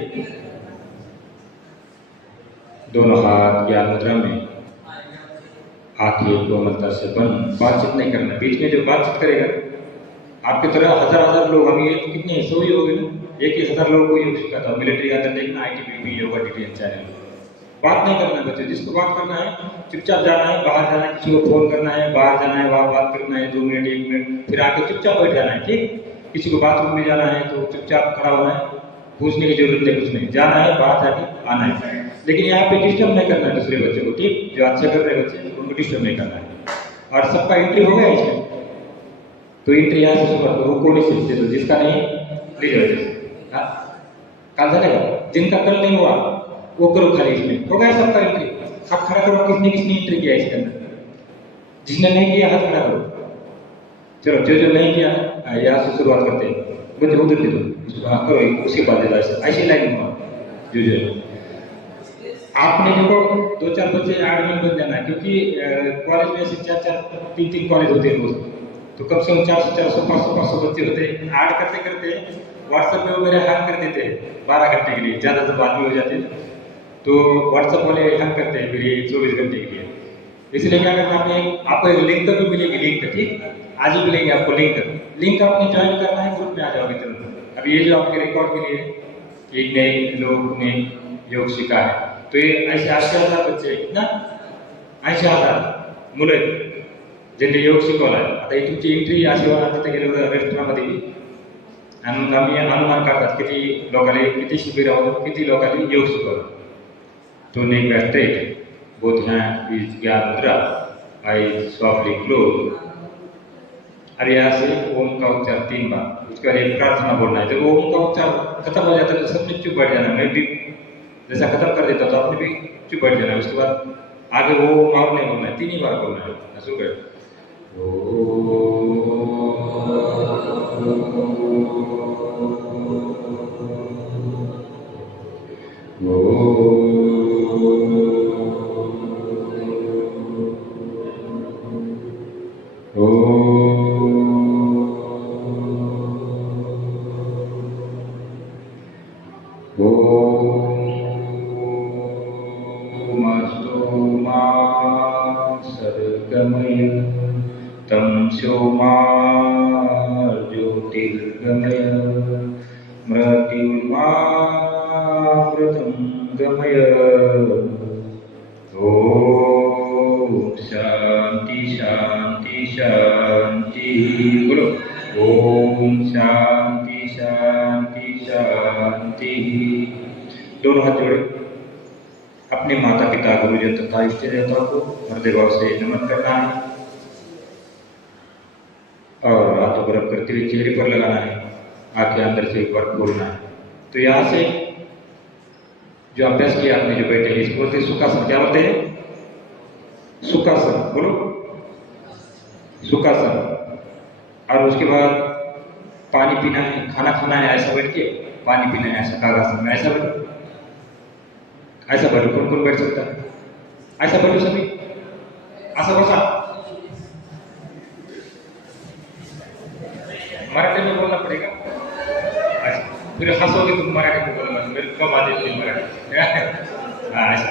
दोनों हाथ ज्ञान मुद्रा में, आंखें कोमलता से बंद. बातचीत नहीं करना. बीच में जो बातचीत करेगा, आपकी तरह हजार लोग, अभी कितने 100 ही हो गए ना, 1,000 लोगों को योग सिखाता. मिलिट्री के अंदर देखना, ITBP योगा DTN चैनल. बात नहीं करना बच्चे. जिसको बात करना है चुपचाप जाना है, बाहर जाना है, किसी को फोन करना है, बाहर जाना है, वहाँ बात करना है 2 मिनट 1 मिनट, फिर आके चुपचाप बैठ जाना है. ठीक. किसी को बाथरूम में जाना है तो चुपचाप खड़ा होना है, पूछने की जरूरत है कुछ नहीं, जाना है, बाहर जाके आना है. लेकिन यहाँ पे डिस्टर्ब नहीं करना है दूसरे बच्चे को. ठीक. जो अच्छा कर रहे बच्चे उनको डिस्टर्ब नहीं करना है. और सबका एंट्री हो गया इसमें, तो एंट्री यहाँ से शुरू तो वो कोई नहीं सीखते, तो जिसका नहीं ले जाओ. कल चलेगा. जिनका कल नहीं हुआ वो करो खाली. इसमें हो गया सबका एंट्री. अब खड़ा करो, किसने किसने एंट्री किया इसके अंदर. जिसने नहीं किया हाथ खड़ा करो. चलो जो नहीं किया यहाँ से शुरुआत करते हैं. बच्चे उधर दे दो. हाँ करो, उसके बाद ऐसी लाइन हुआ. जो आपने देखो 2-4 बच्चे एडमिन बन जाना है, क्योंकि कॉलेज में ऐसे 4-4 3-3 कॉलेज होते हैं रोज, तो कम से कम 400 500 बच्चे होते हैं. ऐड करते करते व्हाट्सएप में वो मेरे हैंग कर देते हैं 12 घंटे के लिए. ज़्यादा तो बाद में हो जाते हैं, तो व्हाट्सएप वाले हैंग करते हैं फिर ये 24 घंटे के लिए. इसलिए क्या करना, आपको एक लिंक भी मिलेगी. लिंक ठीक आज ही मिलेगी आपको. लिंक आपने ज्वाइन करना है, ग्रुप में आ जाओगे तुरंत. अब ये जो आपके रिकॉर्ड के लिए एक नए लोग ने योग सीखा है, तो ये ऐसे 80,000 बच्चे, कितना 80,000 मुलं ज्यांनी योग शिकवला आहे. आता ही तुमची एंट्री अशी होणार, तिथे गेले होते रेस्टॉरंटमध्ये आणि मग आम्ही अनुमान करतात किती लोकांनी, किती शिबिरावर किती लोकांनी योग शिकवला. तो नेक back straight, both hands is ज्ञान मुद्रा, eyes softly closed. और यहाँ से ओम का उच्चार 3 बार. उसके बाद एक प्रार्थना बोलना है. जब ओम का उच्चार खत्म हो जाता है तो सबने चुप बैठ जाना. मैं भी जैसा खत्म कर देता तो आपने भी चुप बैठ जाना. उसके बाद आगे वो और नहीं बोलना है, 3 ही बार बोलना है. ऐसा कर सर्गमय तमसो मा ज्योतिर्गमय मृत्युर्मामृतं गमय. ओम शांति शांति शांति. बोलो ओम शांति शांति शांति. दोनों हाथ जोड़े. अपने माता पिता गुरुजन तथा इष्ट देवताओं को हृदय भाव से नमन करना है और हाथों को रब करते हुए चेहरे पर लगाना है. आंखें अंदर से एक बार खोलना है. तो यहाँ से जो अभ्यास किया आपने, जो बैठे हैं, इसको बोलते हैं सुखासन. क्या बोलते हैं? सुखासन. बोलो सुखासन. और उसके बाद पानी पीना है, खाना खाना है, ऐसा बैठ के पानी पीना है, ऐसा कागासन में ऐसा बैठो. ऐसा बैठो. कौन कौन बैठ सकता है? ऐसा बैठो सभी. ऐसा बसा. मराठी में बोलना पड़ेगा. ऐसा फिर हंसोगे तुम. मराठी में बोलना, मेरे कम आती थी मराठी. हाँ ऐसा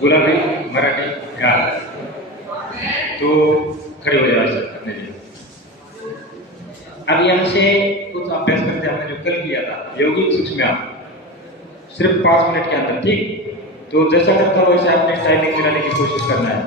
बोला भाई मराठी. हाँ तो खड़े हो जाओ ऐसा करने के लिए. अब यहाँ से कुछ अभ्यास करते हमने जो कल किया था यौगिक सूक्ष्म, सिर्फ 5 मिनट के अंदर. ठीक. तो जैसा करता हो वैसे आपने टाइमिंग मिलाने की कोशिश करना है.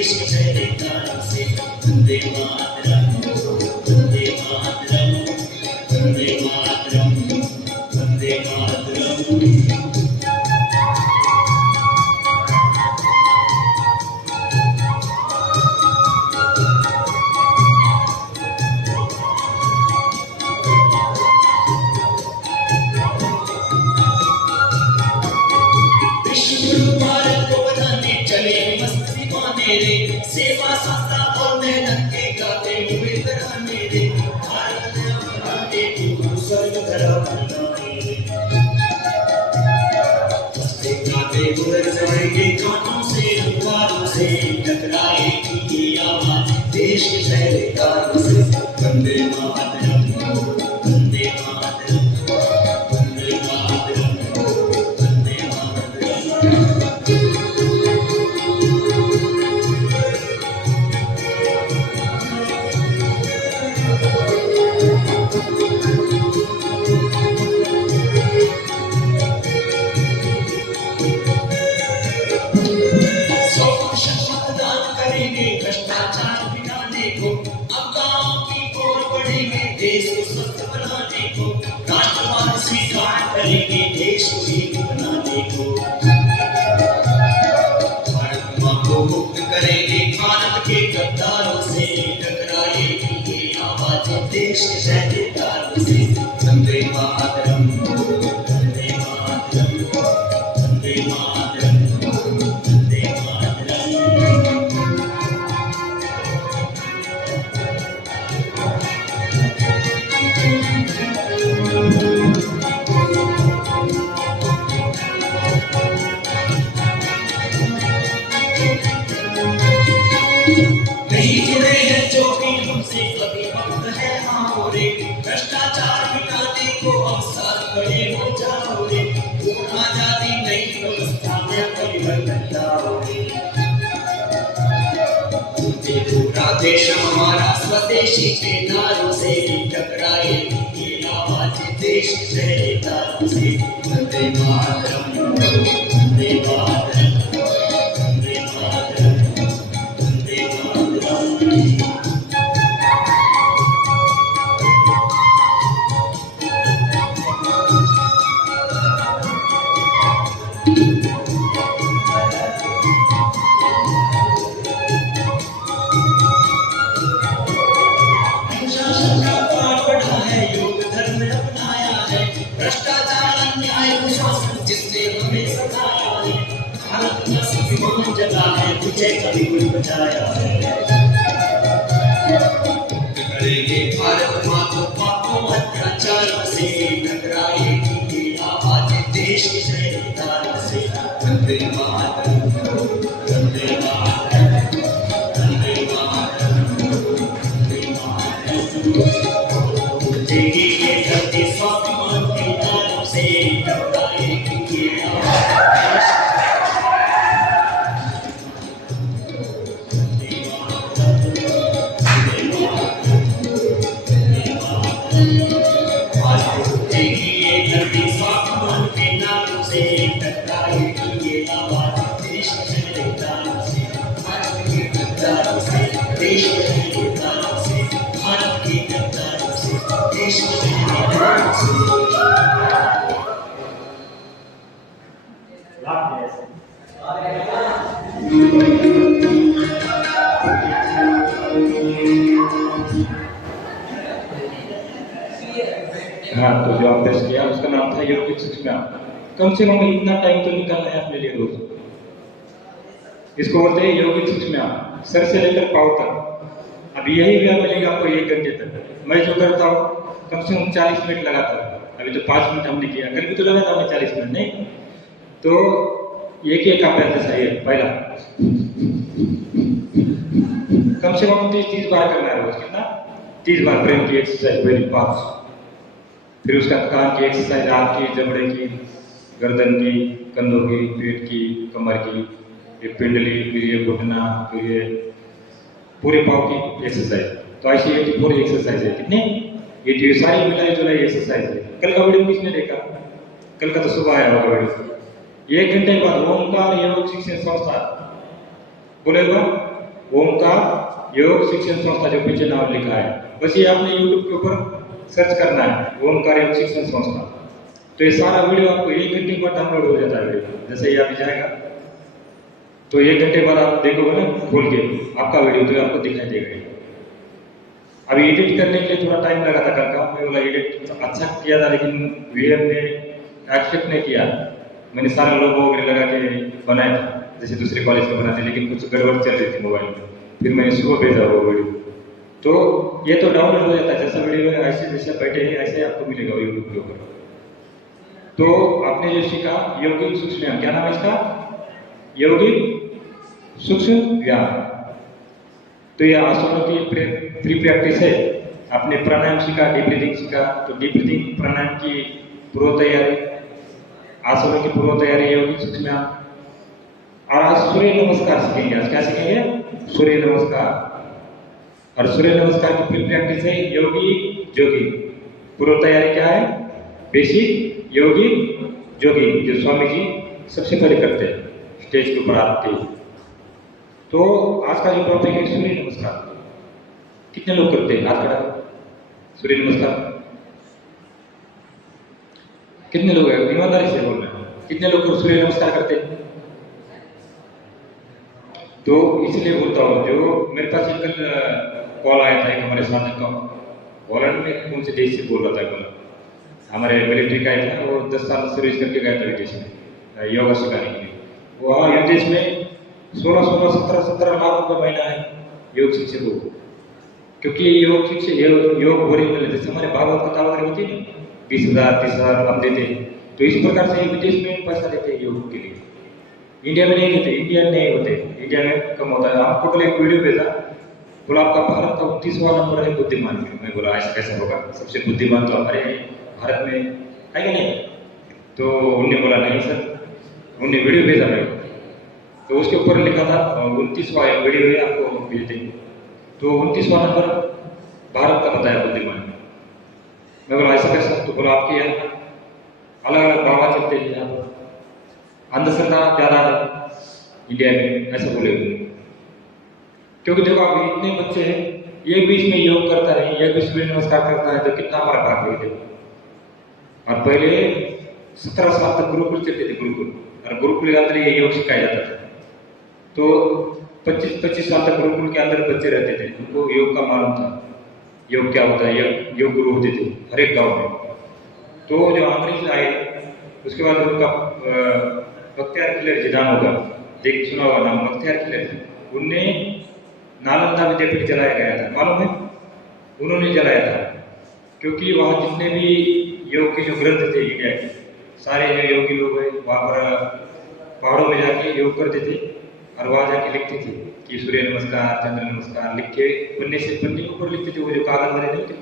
देश के पहरेदारों से। वंदे मातरम, वंदे मातरम, वंदे मातरम, वंदे मातरम। सेवा संस्था और मेहनत के गाते हुए तराने रे, भारत ने अपनाते तू स्वर्ग धरा बनाए रे। हंसते गाते गुजर जाएंगे कानों से अंगारों से, टकराएगी ये आवाज देश के पहरेदारों से। वंदे मातरम, वंदे मातरम, वंदे मातरम, वंदे मातरम। भ्रष्टाचार मिटाने को, अब गांव की ओर बढ़ेंगे देश को स्वस्थ बनाने को, राष्ट्रवाद स्वीकार करेंगे देश को एक बनाने को। भारत मां को मुक्त करेंगे भारत के गद्दारों से, टकराएगी ये आवाज देश के पहरेदारों से। वंदे मातरम, वंदे मातरम, वंदे मातरम, वंदे मातरम। नहीं जुड़े हैं जो भी हमसे कभी वक्त है हाँ रे, भ्रष्टाचार मिटाने को हम साथ खड़े हो जाओ रे। आजादी नई व्यवस्था में परिवर्तन लाओ रे। पूरा देश हमारा स्वदेशी के नारों से, टकराएगी ये आवाज देश के पहरेदारों से। वंदे मातरम, वंदे मातरम, वंदे मातरम, वंदे मातरम। अनुशासन का पाठ पढ़ा है, योग धर्म अपनाया है, भ्रष्टाचार अन्याय कुशासन जिसने हमें सताया है। भारत का स्वाभिमान जगा है, तुझे कभी कोई बचाया है। करेंगे भारत माँ को पापों अत्याचारों से, टकराएगी ये आवाज देश के पहरेदारों से। वंदे मातरम, वंदे मातरम, वंदे मातरम, वंदे मातरम। उठेगी ये धरती स्वाभिमान के नारों से, टकराएगी ये आवाज। वंदे मातरम, वंदे मातरम, वंदे मातरम। आज उठेगी ये धरती स्वाभिमान के नारों से, टकराएगी ये आवाज देश के पहरेदारों से। भारत के गद्दारों से, देश के पहरेदारों से, भारत के गद्दारों से, देश के पहरेदारों से। हाँ, तो जो अभ्यास किया उसका नाम था यौगिक शिक्षा। कम से कम इतना टाइम तो निकालना है अपने लिए रोज। इसको बोलते हैं यौगिक शिक्षा, सर से लेकर पाँव तक। अब यही व्यायाम मिलेगा आपको 1 घंटे तक। मैं जो करता हूँ कम से कम 40 मिनट लगाता हूँ। अभी तो 5 मिनट हमने किया, कल भी तो लगाता हूँ 40 मिनट नहीं। तो एक अभ्यास है ये पहला, कम से कम 30 बार करना है रोज। कितना? 30 बार ब्रेन की एक्सरसाइज, वेरी फास्ट। फिर उसका कान की एक्सरसाइज, हाथ की, जबड़े की, गर्दन की, कंधों की, पेट की, कमर की, ये पिंडली, फिर ये घुटना, फिर ये पूरे पाँव की एक्सरसाइज। तो ऐसी 84 एक्सरसाइज है। कितनी? 80 सारी मिलाई जुलाई एक्सरसाइज है। कल का वीडियो किसने देखा? कल का तो सुबह आया होगा वीडियो। 1 घंटे बाद ओंकार योग शिक्षण संस्था बोलेगा ओमकार योग शिक्षण संस्था जो पीछे नाम लिखा है, बस ये आपने यूट्यूब के ऊपर सर्च करना है ओमकार योग शिक्षण संस्था। तो ये सारा वीडियो आपको 1 घंटे के बाद डाउनलोड हो जाता है वीडियो। जैसे ये अभी जाएगा तो 1 घंटे बाद आप देखोगे ना खोल के आपका वीडियो तो आपको दिखाई देगा। अभी एडिट करने के लिए थोड़ा टाइम लगा था कल का, मैं बोला एडिट अच्छा किया था लेकिन वीएम ने एक्सेप्ट नहीं किया। मैंने सारा लोगो वगैरह लगा के बनाया था जैसे दूसरे कॉलेज में बनाते, लेकिन कुछ गड़बड़ चल रही थी मोबाइल में, फिर मैंने सुबह भेजा वो वीडियो। तो ये तो डाउनलोड हो जाता है, जैसा वीडियो है ऐसे जैसे बैठे हैं ऐसे आपको मिलेगा यूट्यूब के ऊपर। तो आपने जो सीखा यौगिक सूक्ष्म व्यायाम, क्या नाम है इसका? यौगिक सूक्ष्म व्यायाम। तो ये आसनों की फ्री प्रैक्टिस है। आपने प्राणायाम सीखा, डीप ब्रीदिंग सीखा, तो डीप ब्रीदिंग प्राणायाम की पूर्व तैयारी, आसनों की पूर्व तैयारी यौगिक सूक्ष्म व्यायाम। और आज सूर्य नमस्कार सीखेंगे। आज क्या सीखेंगे? सूर्य नमस्कार। और सूर्य नमस्कार की फ्री प्रैक्टिस है योगी जोगी। पूर्व तैयारी क्या है? बेसिक योगी जोगी, जो स्वामी जी सबसे पहले करते हैं स्टेज के ऊपर आते हैं। तो आज का जो टॉपिक है सूर्य नमस्कार। कितने लोग करते हैं? हाथ खड़ा सूर्य नमस्कार। कितने लोग हैं? ईमानदारी से बोल रहे हैं, कितने लोग सूर्य नमस्कार करते हैं? तो इसलिए बोलता हूँ, जो मेरे पास एक कॉल आया था एक हमारे साथ का हॉलैंड में कौन से देश से बोल रहा था, बोला हमारे मिलिट्री का था, वो 10 साल सर्विस करके गया था विदेश में योगा सिखाने के लिए। वहाँ विदेश में 16-16, 17-17 लाख रुपये महीना है योग शिक्षक को, क्योंकि योग शिक्षक योग हो रही है। जैसे हमारे भागवत कथा वगैरह होती है ना, 20,000 30,000 हम देते हैं, तो इस प्रकार से विदेश में पैसा देते हैं योग के लिए। इंडिया में नहीं देते, इंडिया नहीं होते, इंडिया में कम होता है। आपको कल एक वीडियो भेजा, बोला आपका भारत का 29वां नंबर है बुद्धिमान में। मैं बोला ऐसा कैसे होगा, सबसे बुद्धिमान तो हमारे भारत में है कि नहीं? तो उन्होंने बोला नहीं सर, उन्होंने वीडियो भेजा मेरे को, तो उसके ऊपर लिखा था 29वां वीडियो है, आपको भेज देंगे। तो 29वां नंबर भारत का बताया बुद्धिमान में। मैं बोला ऐसा कैसा? तो बोला आपके यहाँ अलग अलग बाबा चलते हैं, यहाँ पर अंधश्रद्धा ज़्यादा है इंडिया में, ऐसा बोले उन्होंने। क्योंकि देखो आप इतने बच्चे हैं, ये बीच में योग करता रहे, ये भी सूर्य नमस्कार करता है, तो कितना हमारा भाग हुई थे। और पहले 17 साल तक गुरुकुल चलते थे, गुरुकुल, और गुरुकुल के अंदर ये योग सिखाया जाता था। तो 25-25 साल तक गुरुकुल के अंदर बच्चे रहते थे, उनको योग का मालूम था, योग क्या होता है, योग गुरु होते थे हर एक गाँव में। तो जो अंग्रेज आए उसके बाद उनका बख्तियार खिलजी नाम होगा, देख सुना हुआ नाम, बख्तियार खिलजी, उनने नालंदा विद्यापीठ जलाया गया था, मालूम है? उन्होंने जलाया था, क्योंकि वहाँ जितने भी योग के जो ग्रंथ थे इंडिया के, सारे जो योगी लोग हैं वहाँ पर पहाड़ों में जाके योग करते थे, और वहाँ जाके लिखते थे कि सूर्य नमस्कार, चंद्र नमस्कार, लिख के पन्ने से, पन्ने के ऊपर लिखते थे, वो जो कागज वाले थे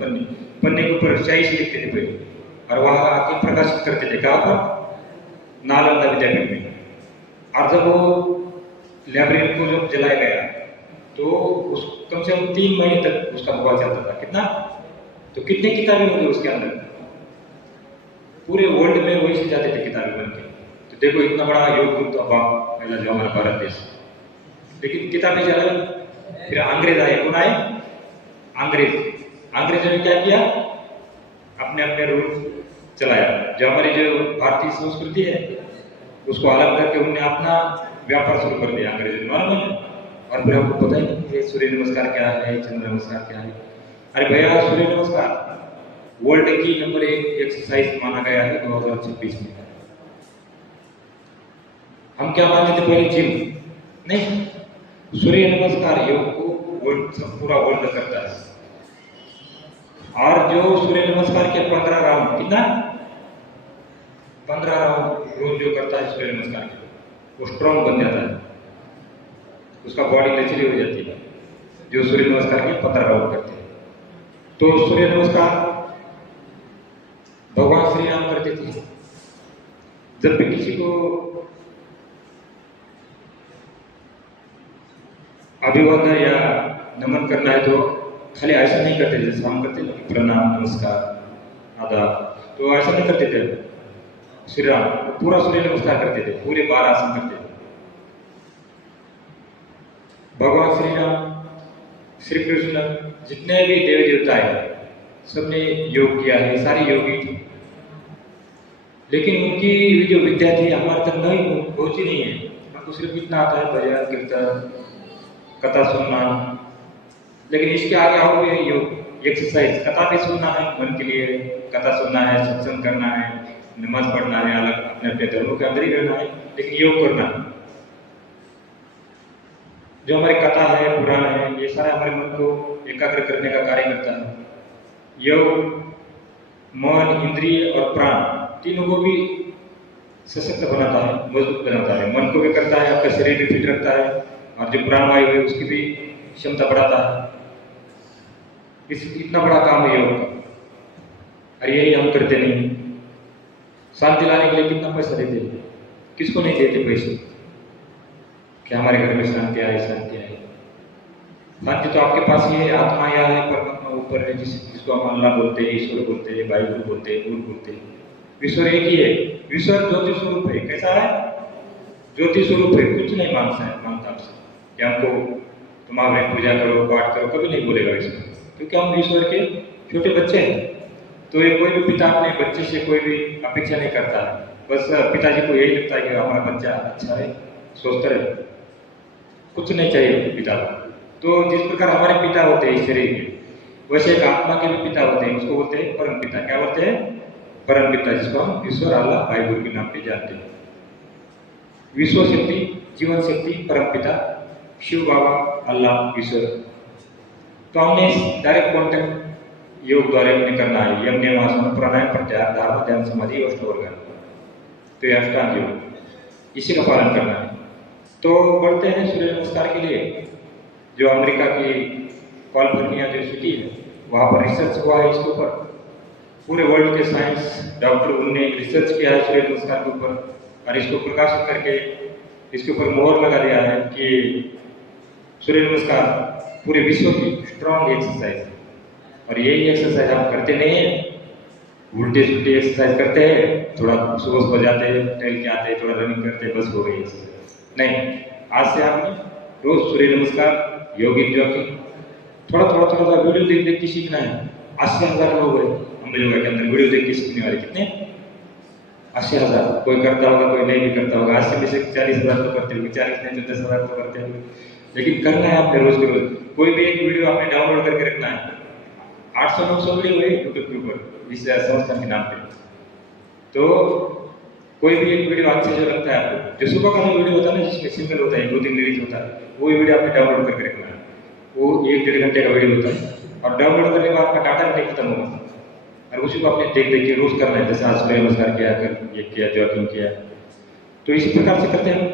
पन्ने के ऊपर स्याही से लिखते थे पहले, और वहाँ आके प्रकाशित करते थे। कहाँ पर? नालंदा विद्यापीठ में। और जब वो लाइब्रेरी को जब जलाया गया तो उस कम से कम 3 महीने तक उसका बवाल चलता था। कितना? तो कितने किताबें होंगे उसके अंदर, पूरे वर्ल्ड में वही से जाते थे किताबें बन के। तो देखो इतना बड़ा योग ग्रुप तो पहला जो हमारा भारत देश, लेकिन किताबें जलाई। फिर अंग्रेज आए, कौन आए? अंग्रेजों ने क्या किया? अपने अपने रूल चलाया। जो हमारी जो भारतीय संस्कृति है उसको अलग करके उन्होंने अपना व्यापार शुरू कर दिया अंग्रेजों ने, मालूम है? और फिर आपको पता ही नहीं है सूर्य नमस्कार क्या है, चंद्र नमस्कार क्या है। अरे भैया, सूर्य नमस्कार वर्ल्ड की नंबर 1 एक्सरसाइज माना गया है 2026 में। हम क्या मानते थे पहले? जिम नहीं, सूर्य नमस्कार योग को पूरा वर्ल्ड करता है। और जो सूर्य नमस्कार के 15 राउंड, कितना? 15 राउंड रोज जो करता है सूर्य नमस्कार के, वो स्ट्रॉन्ग बन जाता है, उसका बॉडी लचीली हो जाती है, जो सूर्य नमस्कार के 15 राउंड करते हैं। तो सूर्य नमस्कार भगवान श्री राम करते थे। जब भी किसी को अभिवादन या नमन करना है तो खाली ऐसा नहीं करते जैसे हम करते हैं, प्रणाम, नमस्कार, आदाब, तो ऐसा नहीं करते थे। श्री राम पूरा सूर्य नमस्कार करते थे, पूरे 12 आसन करते थे। भगवान श्री राम श्री कृष्ण जितने भी देवी देवता है सबने योग किया है, सारी योगी थी, लेकिन उनकी जो विद्या थी हमारे तक नहीं पहुंची नहीं है। हमको सिर्फ इतना आता है भजन कीर्तन कथा सुनना, लेकिन इसके आगे और भी योग एक्सरसाइज, कथा भी सुनना है मन के लिए, कथा सुनना है, सत्संग करना है, नमाज पढ़ना है, अलग अपने अपने धर्मों के अंदर ही रहना है, लेकिन योग करना है। जो हमारी कथा है, पुराण है, ये सारा हमारे मन को एकाग्र करने का कार्य करता है। योग मन, इंद्रिय और प्राण तीनों को भी सशक्त बनाता है, मजबूत बनाता है। मन को भी करता है, आपका शरीर भी फिट रखता है, और जो प्राणवायु है उसकी भी क्षमता बढ़ाता है। इस इतना बड़ा काम है योग का, और यही हम करते नहीं। शांति लाने के लिए कितना पैसा देते हैं, किसको नहीं देते पैसे कि हमारे घर में शांति आए, शांति आए। शांति तो आपके पास ही है, आत्मा यहाँ है, परमात्मा ऊपर है, जिसको हम अल्लाह बोलते हैं, ईश्वर बोलते हैं, बाइबल बोलते हैं, गुरु बोलते हैं। ईश्वर एक ही है, ईश्वर ज्योति स्वरूप है। कैसा है? ज्योति स्वरूप है, कुछ नहीं मांगता आपसे कि हमको तुम्हारे पूजा करो, पाठ करो, कभी नहीं बोलेगा ईश्वर, क्योंकि हम ईश्वर के छोटे बच्चे हैं। तो ये कोई भी पिता अपने बच्चे से कोई भी अपेक्षा नहीं करता है, बस पिताजी को यही लगता है कि हमारा बच्चा अच्छा है, स्वस्थ रहे, कुछ नहीं चाहिए पिता को। तो जिस प्रकार हमारे पिता होते हैं इस शरीर के, वैसे एक आत्मा के भी पिता होते हैं, उसको बोलते हैं परम पिता। क्या बोलते हैं? परम पिता, जिसको हम ईश्वर, अल्लाह, भाई गुरु के नाम पे जानते हैं। विश्व शक्ति, जीवन शक्ति, परम पिता, शिव बाबा, अल्लाह, ईश्वर। तो हमने डायरेक्ट कॉन्टेक्ट योग द्वारा अपने करना है। यम नियम आसन प्राणायाम प्रत्याहार धारणा ध्यान समाधि अष्टांग, तो ये अष्टांग योग, इसी का पालन करना है। तो बढ़ते हैं सूर्य नमस्कार के लिए। जो अमेरिका की कैलिफोर्निया जो सिटी है, वहाँ पर रिसर्च हुआ है इसके ऊपर। पूरे वर्ल्ड के साइंस डॉक्टर उनने रिसर्च किया है सूर्य नमस्कार के ऊपर, और इसको प्रकाशित करके इसके ऊपर मोहर लगा दिया है कि सूर्य नमस्कार पूरे विश्व की स्ट्रॉन्ग एक्सरसाइज है। और यही एक्सरसाइज हम करते नहीं हैं, उल्टे सुल्टे एक्सरसाइज करते हैं, थोड़ा सुबह सुबह जाते हैं, टहल के आते हैं, थोड़ा रनिंग करते हैं, बस हो गई एक्सरसाइज। नहीं, आज से आपने रोज सूर्य नमस्कार, योगिक जॉगिंग, थोड़ा थोड़ा वीडियो देख देख के सीखना है। 80,000 लोग हैं अमेरिका के अंदर वीडियो देख के सीखने वाले। कितने? 80,000। कोई करता होगा, कोई नहीं भी करता होगा। 80 में से 40,000 तो करते होंगे, 40 नहीं तो 10,000 तो करते होंगे, लेकिन करना है आपने रोज के रोज। कोई भी एक वीडियो आपने डाउनलोड करके रखना है। 800-900 वीडियो है यूट्यूब के ऊपर इस संस्थान के नाम पे। तो कोई भी एक वीडियो अच्छे जो लगता है आपको, जो सुबह का जो वीडियो होता है ना, जिसमें सिंगल होता है, 2-3 मिनट होता है, वो वीडियो आपने डाउनलोड करके रखना है। वो 1-1.5 घंटे का वीडियो होता है, और डाउनलोड करने के बाद आपका डाटा भी खत्म होगा, और उसी को आपने देख देख के रोज करना है। जैसे आज सूर्य नमस्कार किया, कल ये किया, जॉगिंग किया, तो इसी प्रकार से करते हैं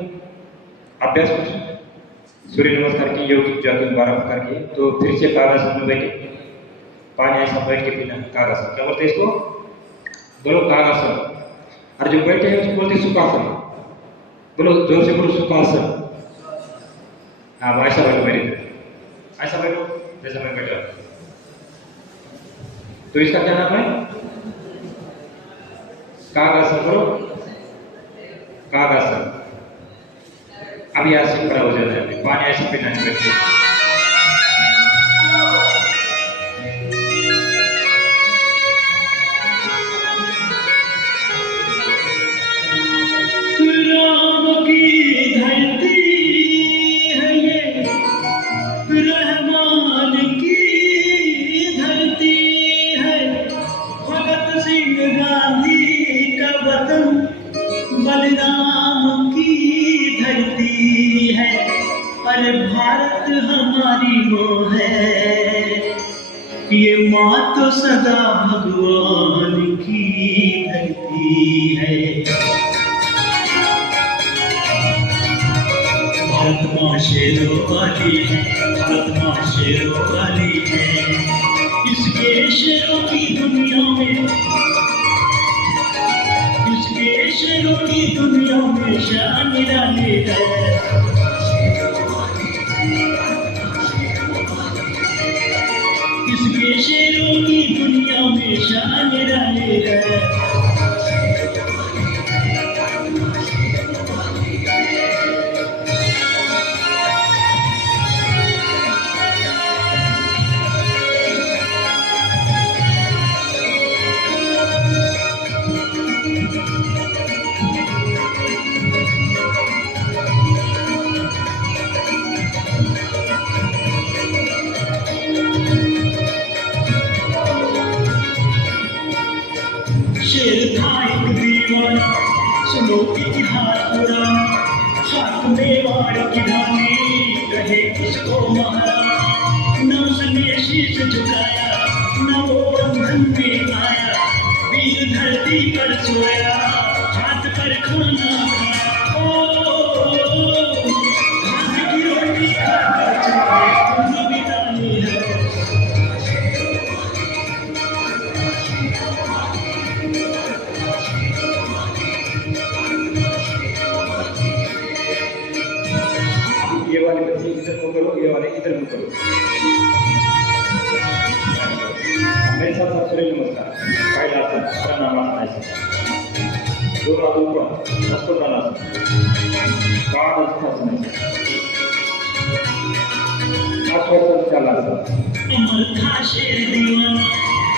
अभ्यास कुछ सूर्य नमस्कार की, योगिक जॉगिंग 12 प्रकार की। तो फिर से कागासन में बैठे, पानी ऐसा बैठ के पीना, कागासन। क्या बोलते हैं इसको? बोलो कागासन। और जो बैठे हैं उसको बोलते हैं सुखासन। बोलो जोर से, बोलो सुखासन। हाँ, ऐसा बैठो, मेरी ऐसा बैठो जैसा मैं बैठा। तो इसका क्या नाम है? कागासन। बोलो कागासन। अब यहाँ से खड़ा हो जाता है, पानी ऐसे पीना है बैठ के। बलिदान की धरती है, पर भारत हमारी माँ है, ये माँ तो सदा भगवान की धरती है। भारत माँ शेरों वाली है, भारत माँ शेरों वाली है, इसके शेरों की दुनिया में, इसके शेरों की दुनिया में शान निराली है। इसके शेरों की दुनिया में शान निराली है। किसको मारा, न उसने शीश झुकाया, न वो बंधन में आया, वीर धरती पर सोया, हाथ पर खाना खाया। हाथ की रोटी खाकर चले उंगली बितानी है। ये वाले बच्चे इधर को करो, ये वाले इधर को करो। मेरे साथ साथ सूर्य नमस्कार। पहला आसन प्राणायाम आसन ऐसे। दो हाथ ऊपर, मस्तक आसन। बाण आसन ऐसे। आश्वासन चालासन। अमर था शेर दीवाना,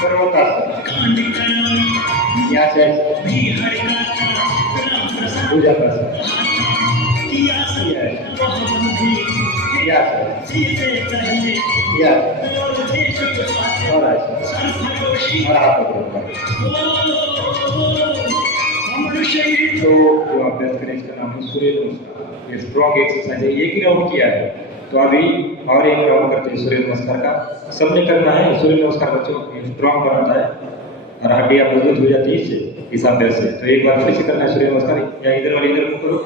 सर्वतासन। कांड करा, यहाँ से भी हड़का था, राम प्रसाद पूजा कर। किया वह बंधी, यहाँ से सीते पहले यहाँ और देश के पास और ऐसे सरफरोशी। और हाथ पकड़ो। अमर शहीद तो जो अभ्यास करें इसका नाम है सूर्य नमस्कार। ये स्ट्रॉन्ग एक्सरसाइज है। एक ही राउंड किया है, तो अभी और एक राउंड करते हैं सूर्य नमस्कार का। सबने करना है सूर्य नमस्कार बच्चों, स्ट्रॉन्ग बनाता है और हड्डियां मजबूत हो जाती है इससे, इस अभ्यास से। तो एक बार फिर से करना है सूर्य नमस्कार। या इधर वाले इधर मुंह करो,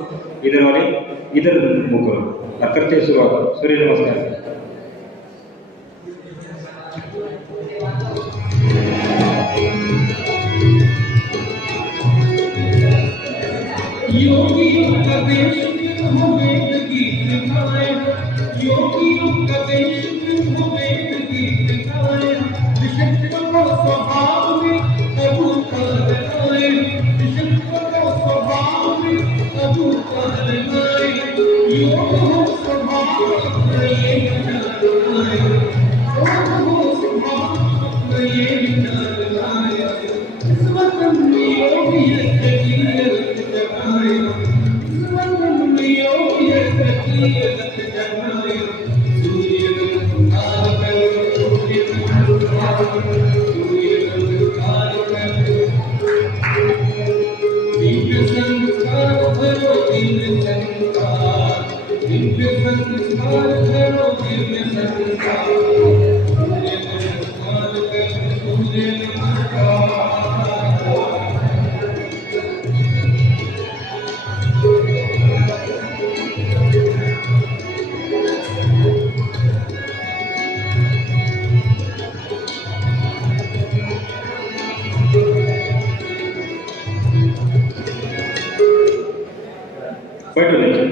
इधर वाले इधर मुंह करो और करते हैं शुरुआत सूर्य नमस्कार की। योगियों का देश क्यों वेद गीत गाए, योगियों का देश क्यों वेद गीत गाए, विशिष्ट को स्वभाव में अभूतल गाए, विशिष्ट को स्वभाव में अभूतल गाए, योग हो स्वभाव ये विचार गाए, योग हो स्वभाव ये विचार गाए, इस वतन में योगी बैठो नीचे।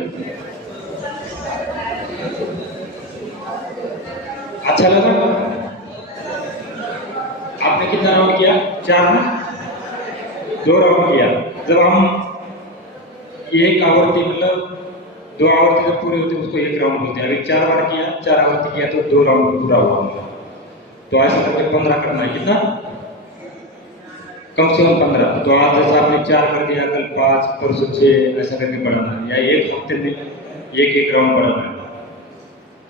अच्छा लगा? आपने कितना राउंड किया? 4 ना? 2 राउंड किया। जब हम एक आवृत्ति मतलब 2 आवृत्ति जब पूरे होते हैं उसको 1 राउंड बोलते हैं। अभी 4 बार किया, 4 आवृत्ति किया तो 2 राउंड पूरा हुआ। तो ऐसा करके 15 करना है। कितना? कम से कम 15। तो आज जैसा आपने 4 कर दिया, कल 5, परसों 6, ऐसा करके बढ़ाना है, या एक हफ्ते में एक राउंड बढ़ाना है।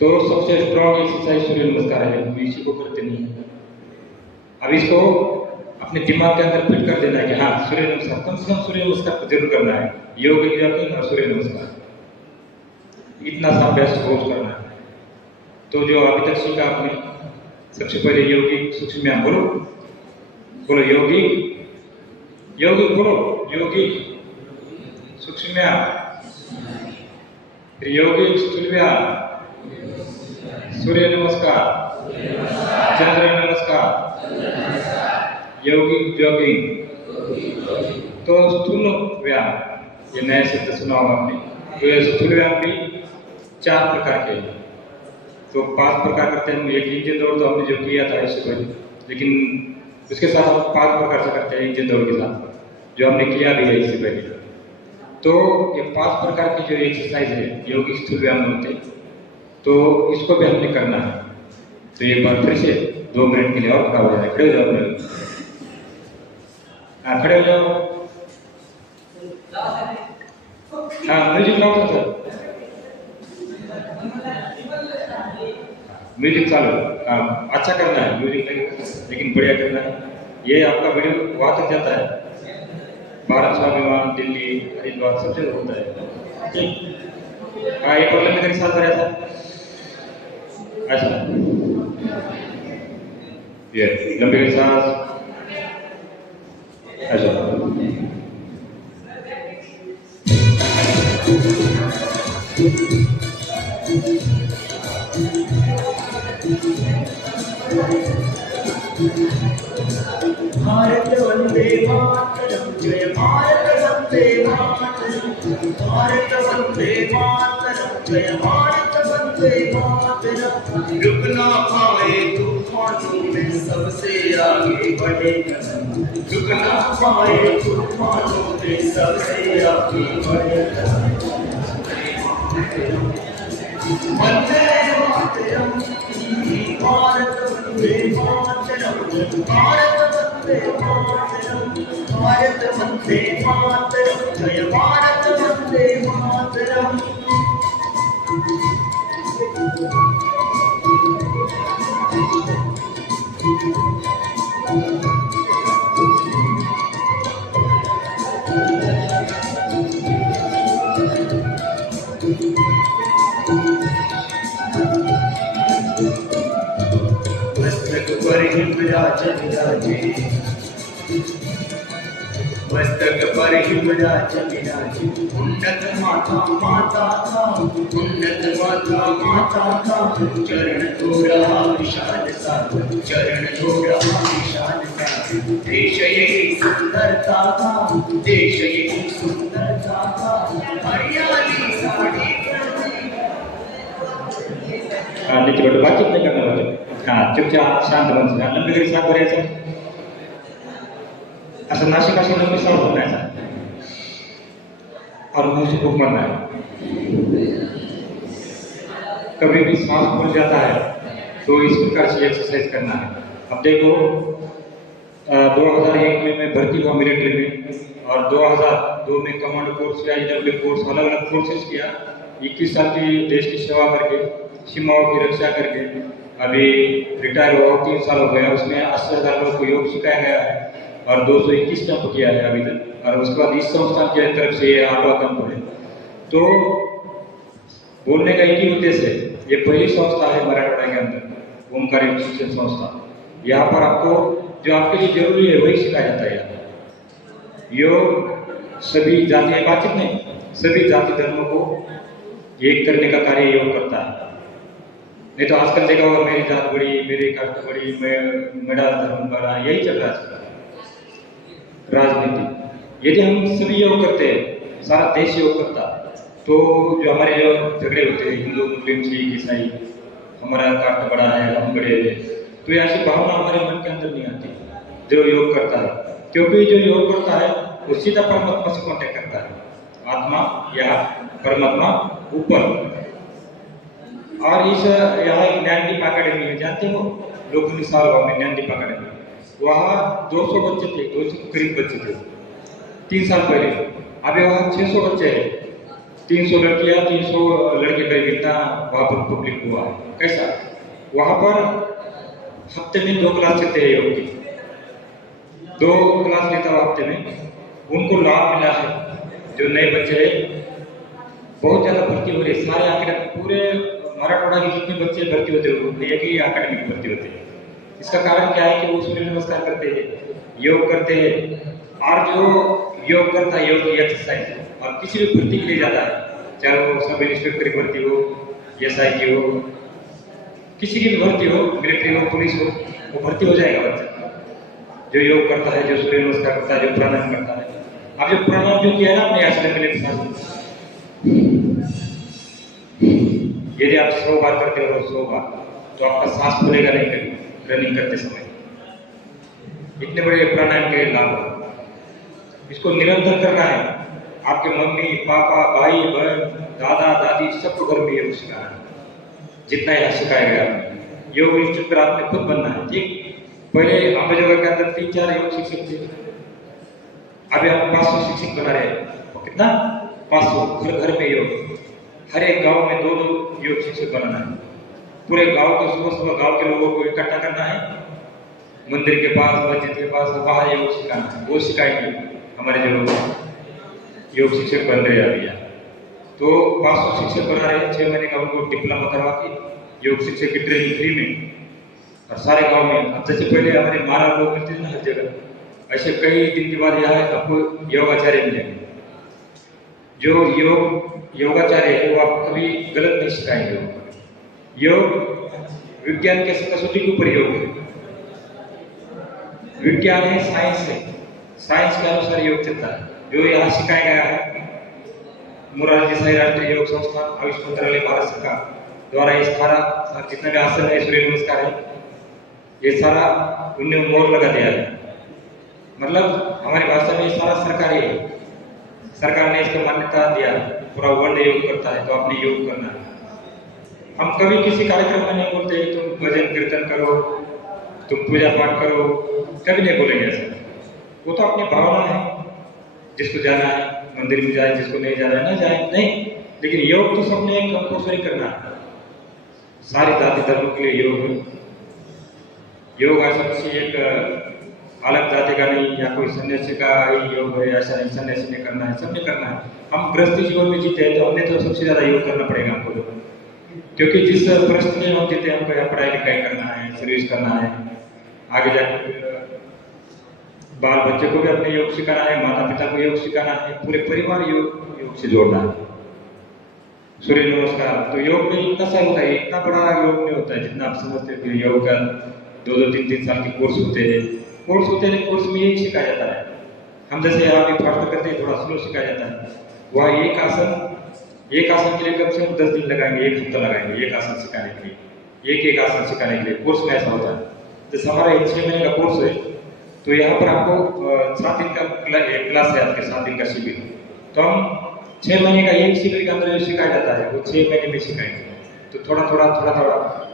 तो सबसे स्ट्रॉन्ग एक्सरसाइज सूर्य नमस्कार है, हम इसी को करते नहीं। अब इसको अपने दिमाग के अंदर फिट कर देना है कि हाँ सूर्य नमस्कार, कम से कम सूर्य नमस्कार जरूर करना है। योग और सूर्य नमस्कार, इतना सा अभ्यास रोज करना है। तो जो अभी तक सीखा आपने, सबसे पहले योगी सूक्ष्म व्यायाम बोलो, बोलो योगी, योगी बोलो, योगी सूक्ष्म व्यायाम, फिर योगी स्थूल व्यायाम, सूर्य नमस्कार, चंद्र नमस्कार, योगिक जॉगिंग। तो स्थूल व्यायाम, ये नए शब्द सुना होगा आपने। तो ये स्थूल व्यायाम भी 4 प्रकार के हैं। तो 5 प्रकार करते हैं। एक इंजन दौड़ तो हमने जो किया था इससे पहले, लेकिन उसके साथ 5 प्रकार से करते हैं इंजन दौड़ के साथ, जो हमने किया भी है इससे पहले। तो ये 5 प्रकार की जो एक्सरसाइज है योगिक स्थूल व्यायाम होते हैं, तो इसको भी हमने करना है। तो एक बार फिर से 2 मिनट के लिए और खड़ा हो जाए, खड़े हो जाओ अपने। हाँ खड़े हो जाओ। हाँ म्यूजिक लाओ सर, म्यूजिक चालू। हाँ अच्छा करना है, म्यूजिक लेकिन बढ़िया करना है। ये आपका वीडियो वहाँ तक जाता है, भारत स्वाभिमान, दिल्ली, हरिद्वार, सब जगह होता है। ठीक। हाँ एक प्रॉब्लम मेरे साथ भरा था। ऐसा ये लंबी गहरी सांस, ऐसा भारत वंदे मातरम, जय भारत वंदे मातरम, भारत वंदे मातरम, जय भारत वंदे मातरम। रुक ना पाए तूफानों में सबसे आगे बढ़े कदम, रुक ना पाए तूफानों में सबसे आगे बढ़े कदम। वंदे मातरम, भारत वंदे मातरम, भारत वंदे मातरम, भारत वंदे मातरम, जय भारत वंदे मातरम। मस्तक पर हिमराज विराजे, मस्तक पर हिमराज विराजे, उन्नत माता माता का, उन्नत माता माता का, चरण धो रहा विशाल सागर, चरण धो रहा विशाल सागर। देश यही सुंदरता का, देश यही सुंदरता का, हरियाली साड़ी नीचे बैठो, बातचीत नहीं करना बच्चे। हाँ, चुपचाप शांत बन से लंबी गहरी सांस भरायचं, असं नाशिकाशी लंबी सांस भरायचा और मुंह से फूंक मारना है। कभी भी सांस फूल जाता है तो इस प्रकार से एक्सरसाइज करना है। अब देखो 2001 में मैं भर्ती हुआ मिलिट्री में और 2002 में कमांडो कोर्स या IW कोर्स अलग अलग कोर्सेज किया। 21 साल की देश की सेवा करके, सीमाओं की रक्षा करके अभी रिटायर हुआ, 3 साल हो गया। उसमें 80,000 लोगों को योग सिखाया गया है और 221 कैंप किया है अभी तक। और उसके बाद इस संस्थान की तरफ से ये 8वां कैंप है। तो बोलने का एक ही उद्देश्य है, ये पहली संस्था है मराठवाड़ा के अंदर, ओमकार योग शिक्षण संस्था। यहाँ पर आपको जो आपके लिए जरूरी है वही सिखाया जाता है। योग सभी जाति, बातचीत नहीं, सभी जाति धर्मों को एक करने का कार्य योग करता है। नहीं तो आजकल देखा होगा मेरी जात बड़ी, मेरी कास्ट बड़ी, मेरा धर्म बड़ा, यही चल रहा है राजनीति। यदि हम सभी योग करते हैं, सारा देश योग करता, तो जो हमारे जो झगड़े होते हैं हिंदू मुस्लिम सिख ईसाई, हमारा कास्ट बड़ा है हम बड़े हैं, तो ऐसी भावना हमारे मन के अंदर नहीं आती जो योग करता है। क्योंकि जो योग करता है वो सीधा परमात्मा से कांटेक्ट करता है, आत्मा या परमात्मा ऊपर। और इस यहाँ एक ज्ञानदीप अकेडमी है, जानते हो लोग निसार में ज्ञानदीप अकेडमी, वहाँ 200 बच्चे थे, 200 के करीब बच्चे थे 3 साल पहले। अभी वहाँ 600 बच्चे हैं, 300 लड़कियाँ 300 लड़के करीब, इतना वहाँ पर पब्लिक हुआ है। कैसा वहाँ पर हफ्ते में 2 क्लास चलते हैं योग की, 2 क्लास लेता हुआ हफ्ते में। उनको लाभ मिला है, जो नए बच्चे हैं बहुत ज़्यादा भर्ती हो रहे, सारे अकेडमी पूरे मराठवाड़ा के जितने बच्चे भर्ती होते हैं एक ही अकेडमी में भर्ती होते हैं। इसका कारण क्या है कि वो सूर्य नमस्कार करते हैं, योग करते हैं, और जो योग करता है योग की एक्सरसाइज और किसी भी भर्ती के लिए जाता है, चाहे वो सब इंस्पेक्टर की भर्ती हो, SI की हो, किसी की भी भर्ती हो, मिलिट्री हो, पुलिस हो, वो भर्ती हो जाएगा बच्चा जो योग करता है, जो सूर्य नमस्कार करता है, जो प्राणायाम करता है। अब जो प्राणायाम जो किया है ना अपने आश्रम के लिए, यदि आप 100 बार करते हो 100 बार, तो आपका सांस खुलेगा नहीं कभी रनिंग करते समय। इतने बड़े प्राणायाम के लाभ, इसको निरंतर करना है। आपके मम्मी पापा भाई बहन दादा दादी सबको घर में योग सिखाना है, जितना यहाँ सिखाया गया आपने। योग इंस्ट्रक्टर आपने खुद बनना है, ठीक। पहले अम्बेजोगा के अंदर 3-4 योग शिक्षक थे, अभी हम 500 शिक्षक बना रहे हैं। कितना 500, घर घर में योग, हर एक गांव में 2-2 योग शिक्षक बनाना है। पूरे गांव को सुबह गांव के लोगों को इकट्ठा करना है, मंदिर के पास मस्जिद के पास वहाँ योग सिखाना है। वो सिखाएंगे हमारे जो लोग योग शिक्षक बन रहे हैं अभी यहाँ। तो 500 शिक्षक बना रहे हैं, 6 महीने का उनको डिप्लोमा करवा के योग शिक्षक की ट्रेनिंग फ्री में और सारे गांव में। अब जैसे पहले हमारे महाराज लोग मिलते थे ना हर जगह, ऐसे कई दिन के बाद यहाँ आपको योगाचार्य मिलेंगे जो योगाचार्य है वो आपको कभी गलत नहीं सिखाएंगे। योग विज्ञान के कसौटी के ऊपर योग है, विज्ञान है, साइंस है, साइंस के अनुसार योग चलता है। जो यहाँ सिखाया गया है मुरारी देसाई राष्ट्रीय योग संस्थान आयुष मंत्रालय भारत सरकार द्वारा ये सारा जितना भी आसन है, सूर्य नमस्कार है, ये सारा उनने मोहर लगा दिया है। मतलब हमारी भाषा में ये सारा सरकारी है, सरकार ने इसको मान्यता दिया, पूरा वर्ल्ड योग करता है तो आपने योग करना है। हम कभी किसी कार्यक्रम में नहीं बोलते तुम भजन कीर्तन करो, तुम पूजा पाठ करो, कभी नहीं बोलेंगे ऐसा। वो तो अपनी भावना है, जिसको जाना है मंदिर में जाए, जिसको नहीं जाना है ना जाए, नहीं। लेकिन योग तो सबने कंपल्सरी करना है, सारी जाति धर्मों के लिए योग है। योग ऐसा किसी एक अलग जाति का नहीं या कोई सन्यासी का ही योग है, ऐसा नहीं। सन्यासी ने करना है, सबने करना है। हम गृहस्थी जीवन में जीते हैं तो हमने तो सबसे ज्यादा योग करना पड़ेगा हमको, क्योंकि जिस परिस्थिति में हम जीते हैं हमको यहाँ पढ़ाई लिखाई करना है, सर्विस करना है, आगे जाकर बाल बच्चे को भी अपने योग सिखाना है, माता पिता को योग सिखाना है, पूरे परिवार योग से जोड़ना है। सूर्य नमस्कार तो योग में इतना सा होता है, इतना बड़ा योग नहीं होता है जितना आप समझते हो। योग का 2-2, 3-3 साल के कोर्स होते हैं, कोर्स में यही सिखाया जाता है। हम जैसे यहाँ भी फास्ट करते हैं, थोड़ा स्लो सिखाया जाता है। वह एक आसन के लिए कम से कम 10 दिन लगाएंगे, 1 हफ्ता लगाएंगे एक आसन सिखाने के लिए, एक आसन सिखाने के लिए। कोर्स में ऐसा होता है। जैसे हमारा 6 महीने का कोर्स है तो यहाँ पर आपको 7 दिन का क्लास है, आपके 7 दिन का शिविर। तो हम 6 महीने का एक शिविर के अंदर जो सिखाया जाता है वो 6 महीने में सिखाएंगे। तो थोड़ा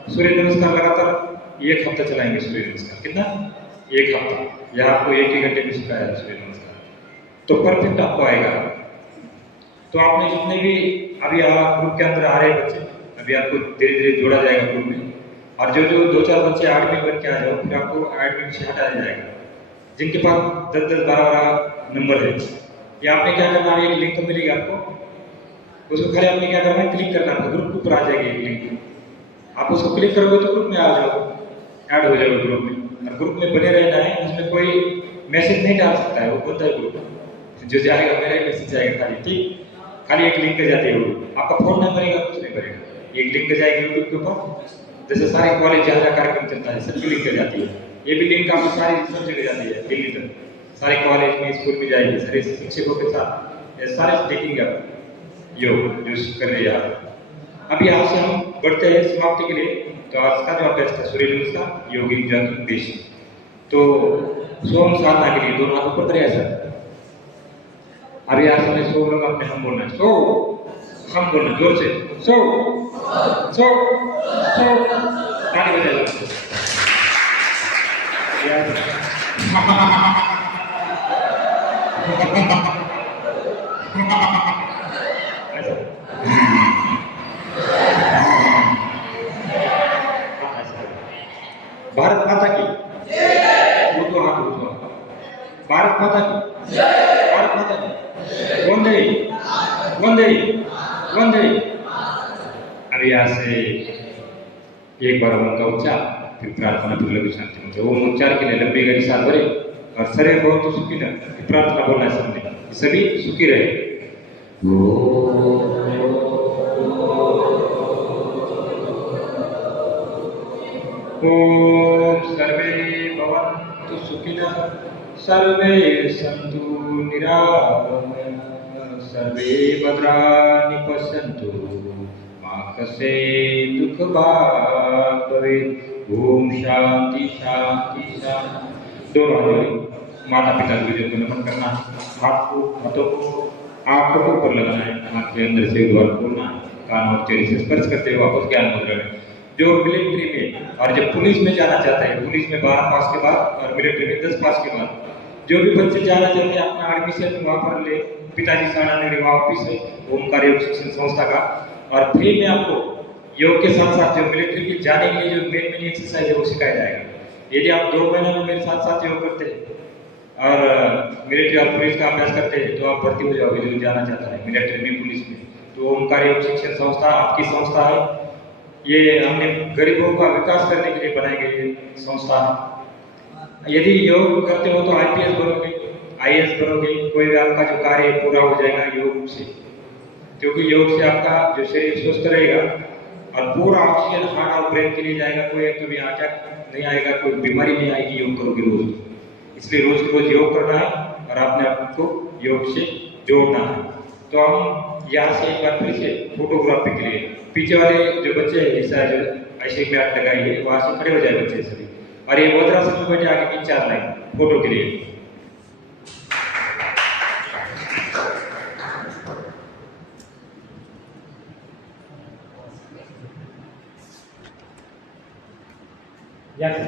सूर्य नमस्कार लगातार 1 हफ्ता चलाएंगे। सूर्य नमस्कार कितना, 1 हफ्ता। यहाँ आपको 1 ही घंटे में सिखाया है सूर्य नमस्कार, तो परफेक्ट आपको आएगा। तो आपने जितने भी अभी यहाँ ग्रुप के अंदर आ रहे बच्चे, अभी आपको धीरे धीरे जोड़ा जाएगा ग्रुप में। और जो 2-4 बच्चे एडमिन बन के आ जाओ, फिर आपको एडमिन से हटाया जाएगा। जिनके पास 10-10, 12-12 नंबर है, ये आपने क्या करना है, एक लिंक तो मिलेगी आपको, उसको खाली आपने क्या करना है, क्लिक करना है। ग्रुप के ऊपर आ जाएगी एक लिंक, आप उसको क्लिक करोगे तो ग्रुप में आ जाओगे, ऐड हो जाओगे ग्रुप में। और ग्रुप में बने रहना है, उसमें कोई मैसेज नहीं डाल सकता है, वो बंद है ग्रुप। जो जाएगा मेरा मैसेज आएगा खाली, ठीक, खाली एक लिंक जाती है वो। आपका फोन नहीं भरेगा, कुछ नहीं भरेगा, एक लिंक जाएगी यूट्यूब के ऊपर। जैसे सारे कॉलेज जहाँ जहाँ कार्यक्रम चलता है सबकी लिंक जाती है, ये भी लिंक आपको सारी सब जगह जाती है, दिल्ली तक सारे कॉलेज में, स्कूल में जाएगी, सारे शिक्षकों के साथ ये सारे देखेंगे आप योग जो कर रहे हैं आप। अब यहाँ से हम बढ़ते हैं समाप्ति के लिए। तो आज का जो अभ्यास था सूर्य नमस्कार, योगी जातुन देश। तो सोम साधना के लिए दोनों हाथ ऊपर करें ऐसा। अभी आज हमें सो लोग अपने हम बोलना है, सो हम बोलना जोर से, सो सो सो, ताली बजाएगा। भारत माता की वो तो हाथ उठो, भारत माता की, भारत माता की, वंदे वंदे वंदे। अभी यहाँ से एक बार उनका उच्चार, फिर प्रार्थना, फिर लघु शांति मंत्र। वो उच्चार के लिए लंबी गहरी सांस भरे और शरीर बहुत तो सुखी न, प्रार्थना बोलना है सबने, सभी सुखी रहे। ओम सर्वे भवन्तु सुखिनः, सर्वे सन्तु निरामयाः, सर्वे भद्राणि पश्यन्तु, मा कश्चित् दुःखभाग् भवेत्। ओम शांति शांति शांति। दोनों हाथ माता पिता गुरुजन को नमन करना, हाथों को आंखों के ऊपर लगाना है, आंख के अंदर से द्वार खोलना है, कान और चेहरे से स्पर्श करते हुए वापस ज्ञान मुद्रा में। जो मिलिट्री में और जब पुलिस में जाना चाहता है, पुलिस में 12 पास के बाद और मिलिट्री में 10 पास के बाद, जो भी बच्चे जाना चाहते हैं अपना एडमिशन वहाँ पर ले। पिताजी साढ़ा मेरे ऑफिस है ओमकार योग शिक्षण संस्था का, और फ्री में आपको योग के साथ साथ जो मिलिट्री में जाने के लिए जो मेन एक्सरसाइज है वो सिखाया जाएगा। यदि आप 2 महीने में मेरे साथ योग करते हैं और मिलिट्री और पुलिस का अभ्यास करते हैं तो आप भर्ती हो जाओगे, जो जाना चाहता है मिलिट्री में, पुलिस में। तो ओमकार योग शिक्षण संस्था आपकी संस्था है, ये हमने गरीबों का विकास करने के लिए बनाई गई संस्था है। यदि योग करते हो तो IPS बनोगे, IAS बनोगे, कोई भी आपका जो कार्य है पूरा हो जाएगा योग से, क्योंकि योग से आपका जो शरीर स्वस्थ रहेगा और पूरा ऑक्सीजन हार्ट और ब्रेन के लिए जाएगा, कोई कभी अटैक नहीं आएगा, कोई बीमारी नहीं आएगी योग करोगे रोज। इसलिए रोज रोज योग करना है और अपने आप को योग से जोड़ना है। तो हम यहाँ से एक बार फिर से फोटोग्राफी के लिए पीछे वाले जो बच्चे हैं ऐसा जो ऐसे मैट लगाई है वहाँ से खड़े हो जाए बच्चे सभी, और ये वज्रासन में बैठे आगे 3-4 लाइन फोटो के लिए। यहाँ से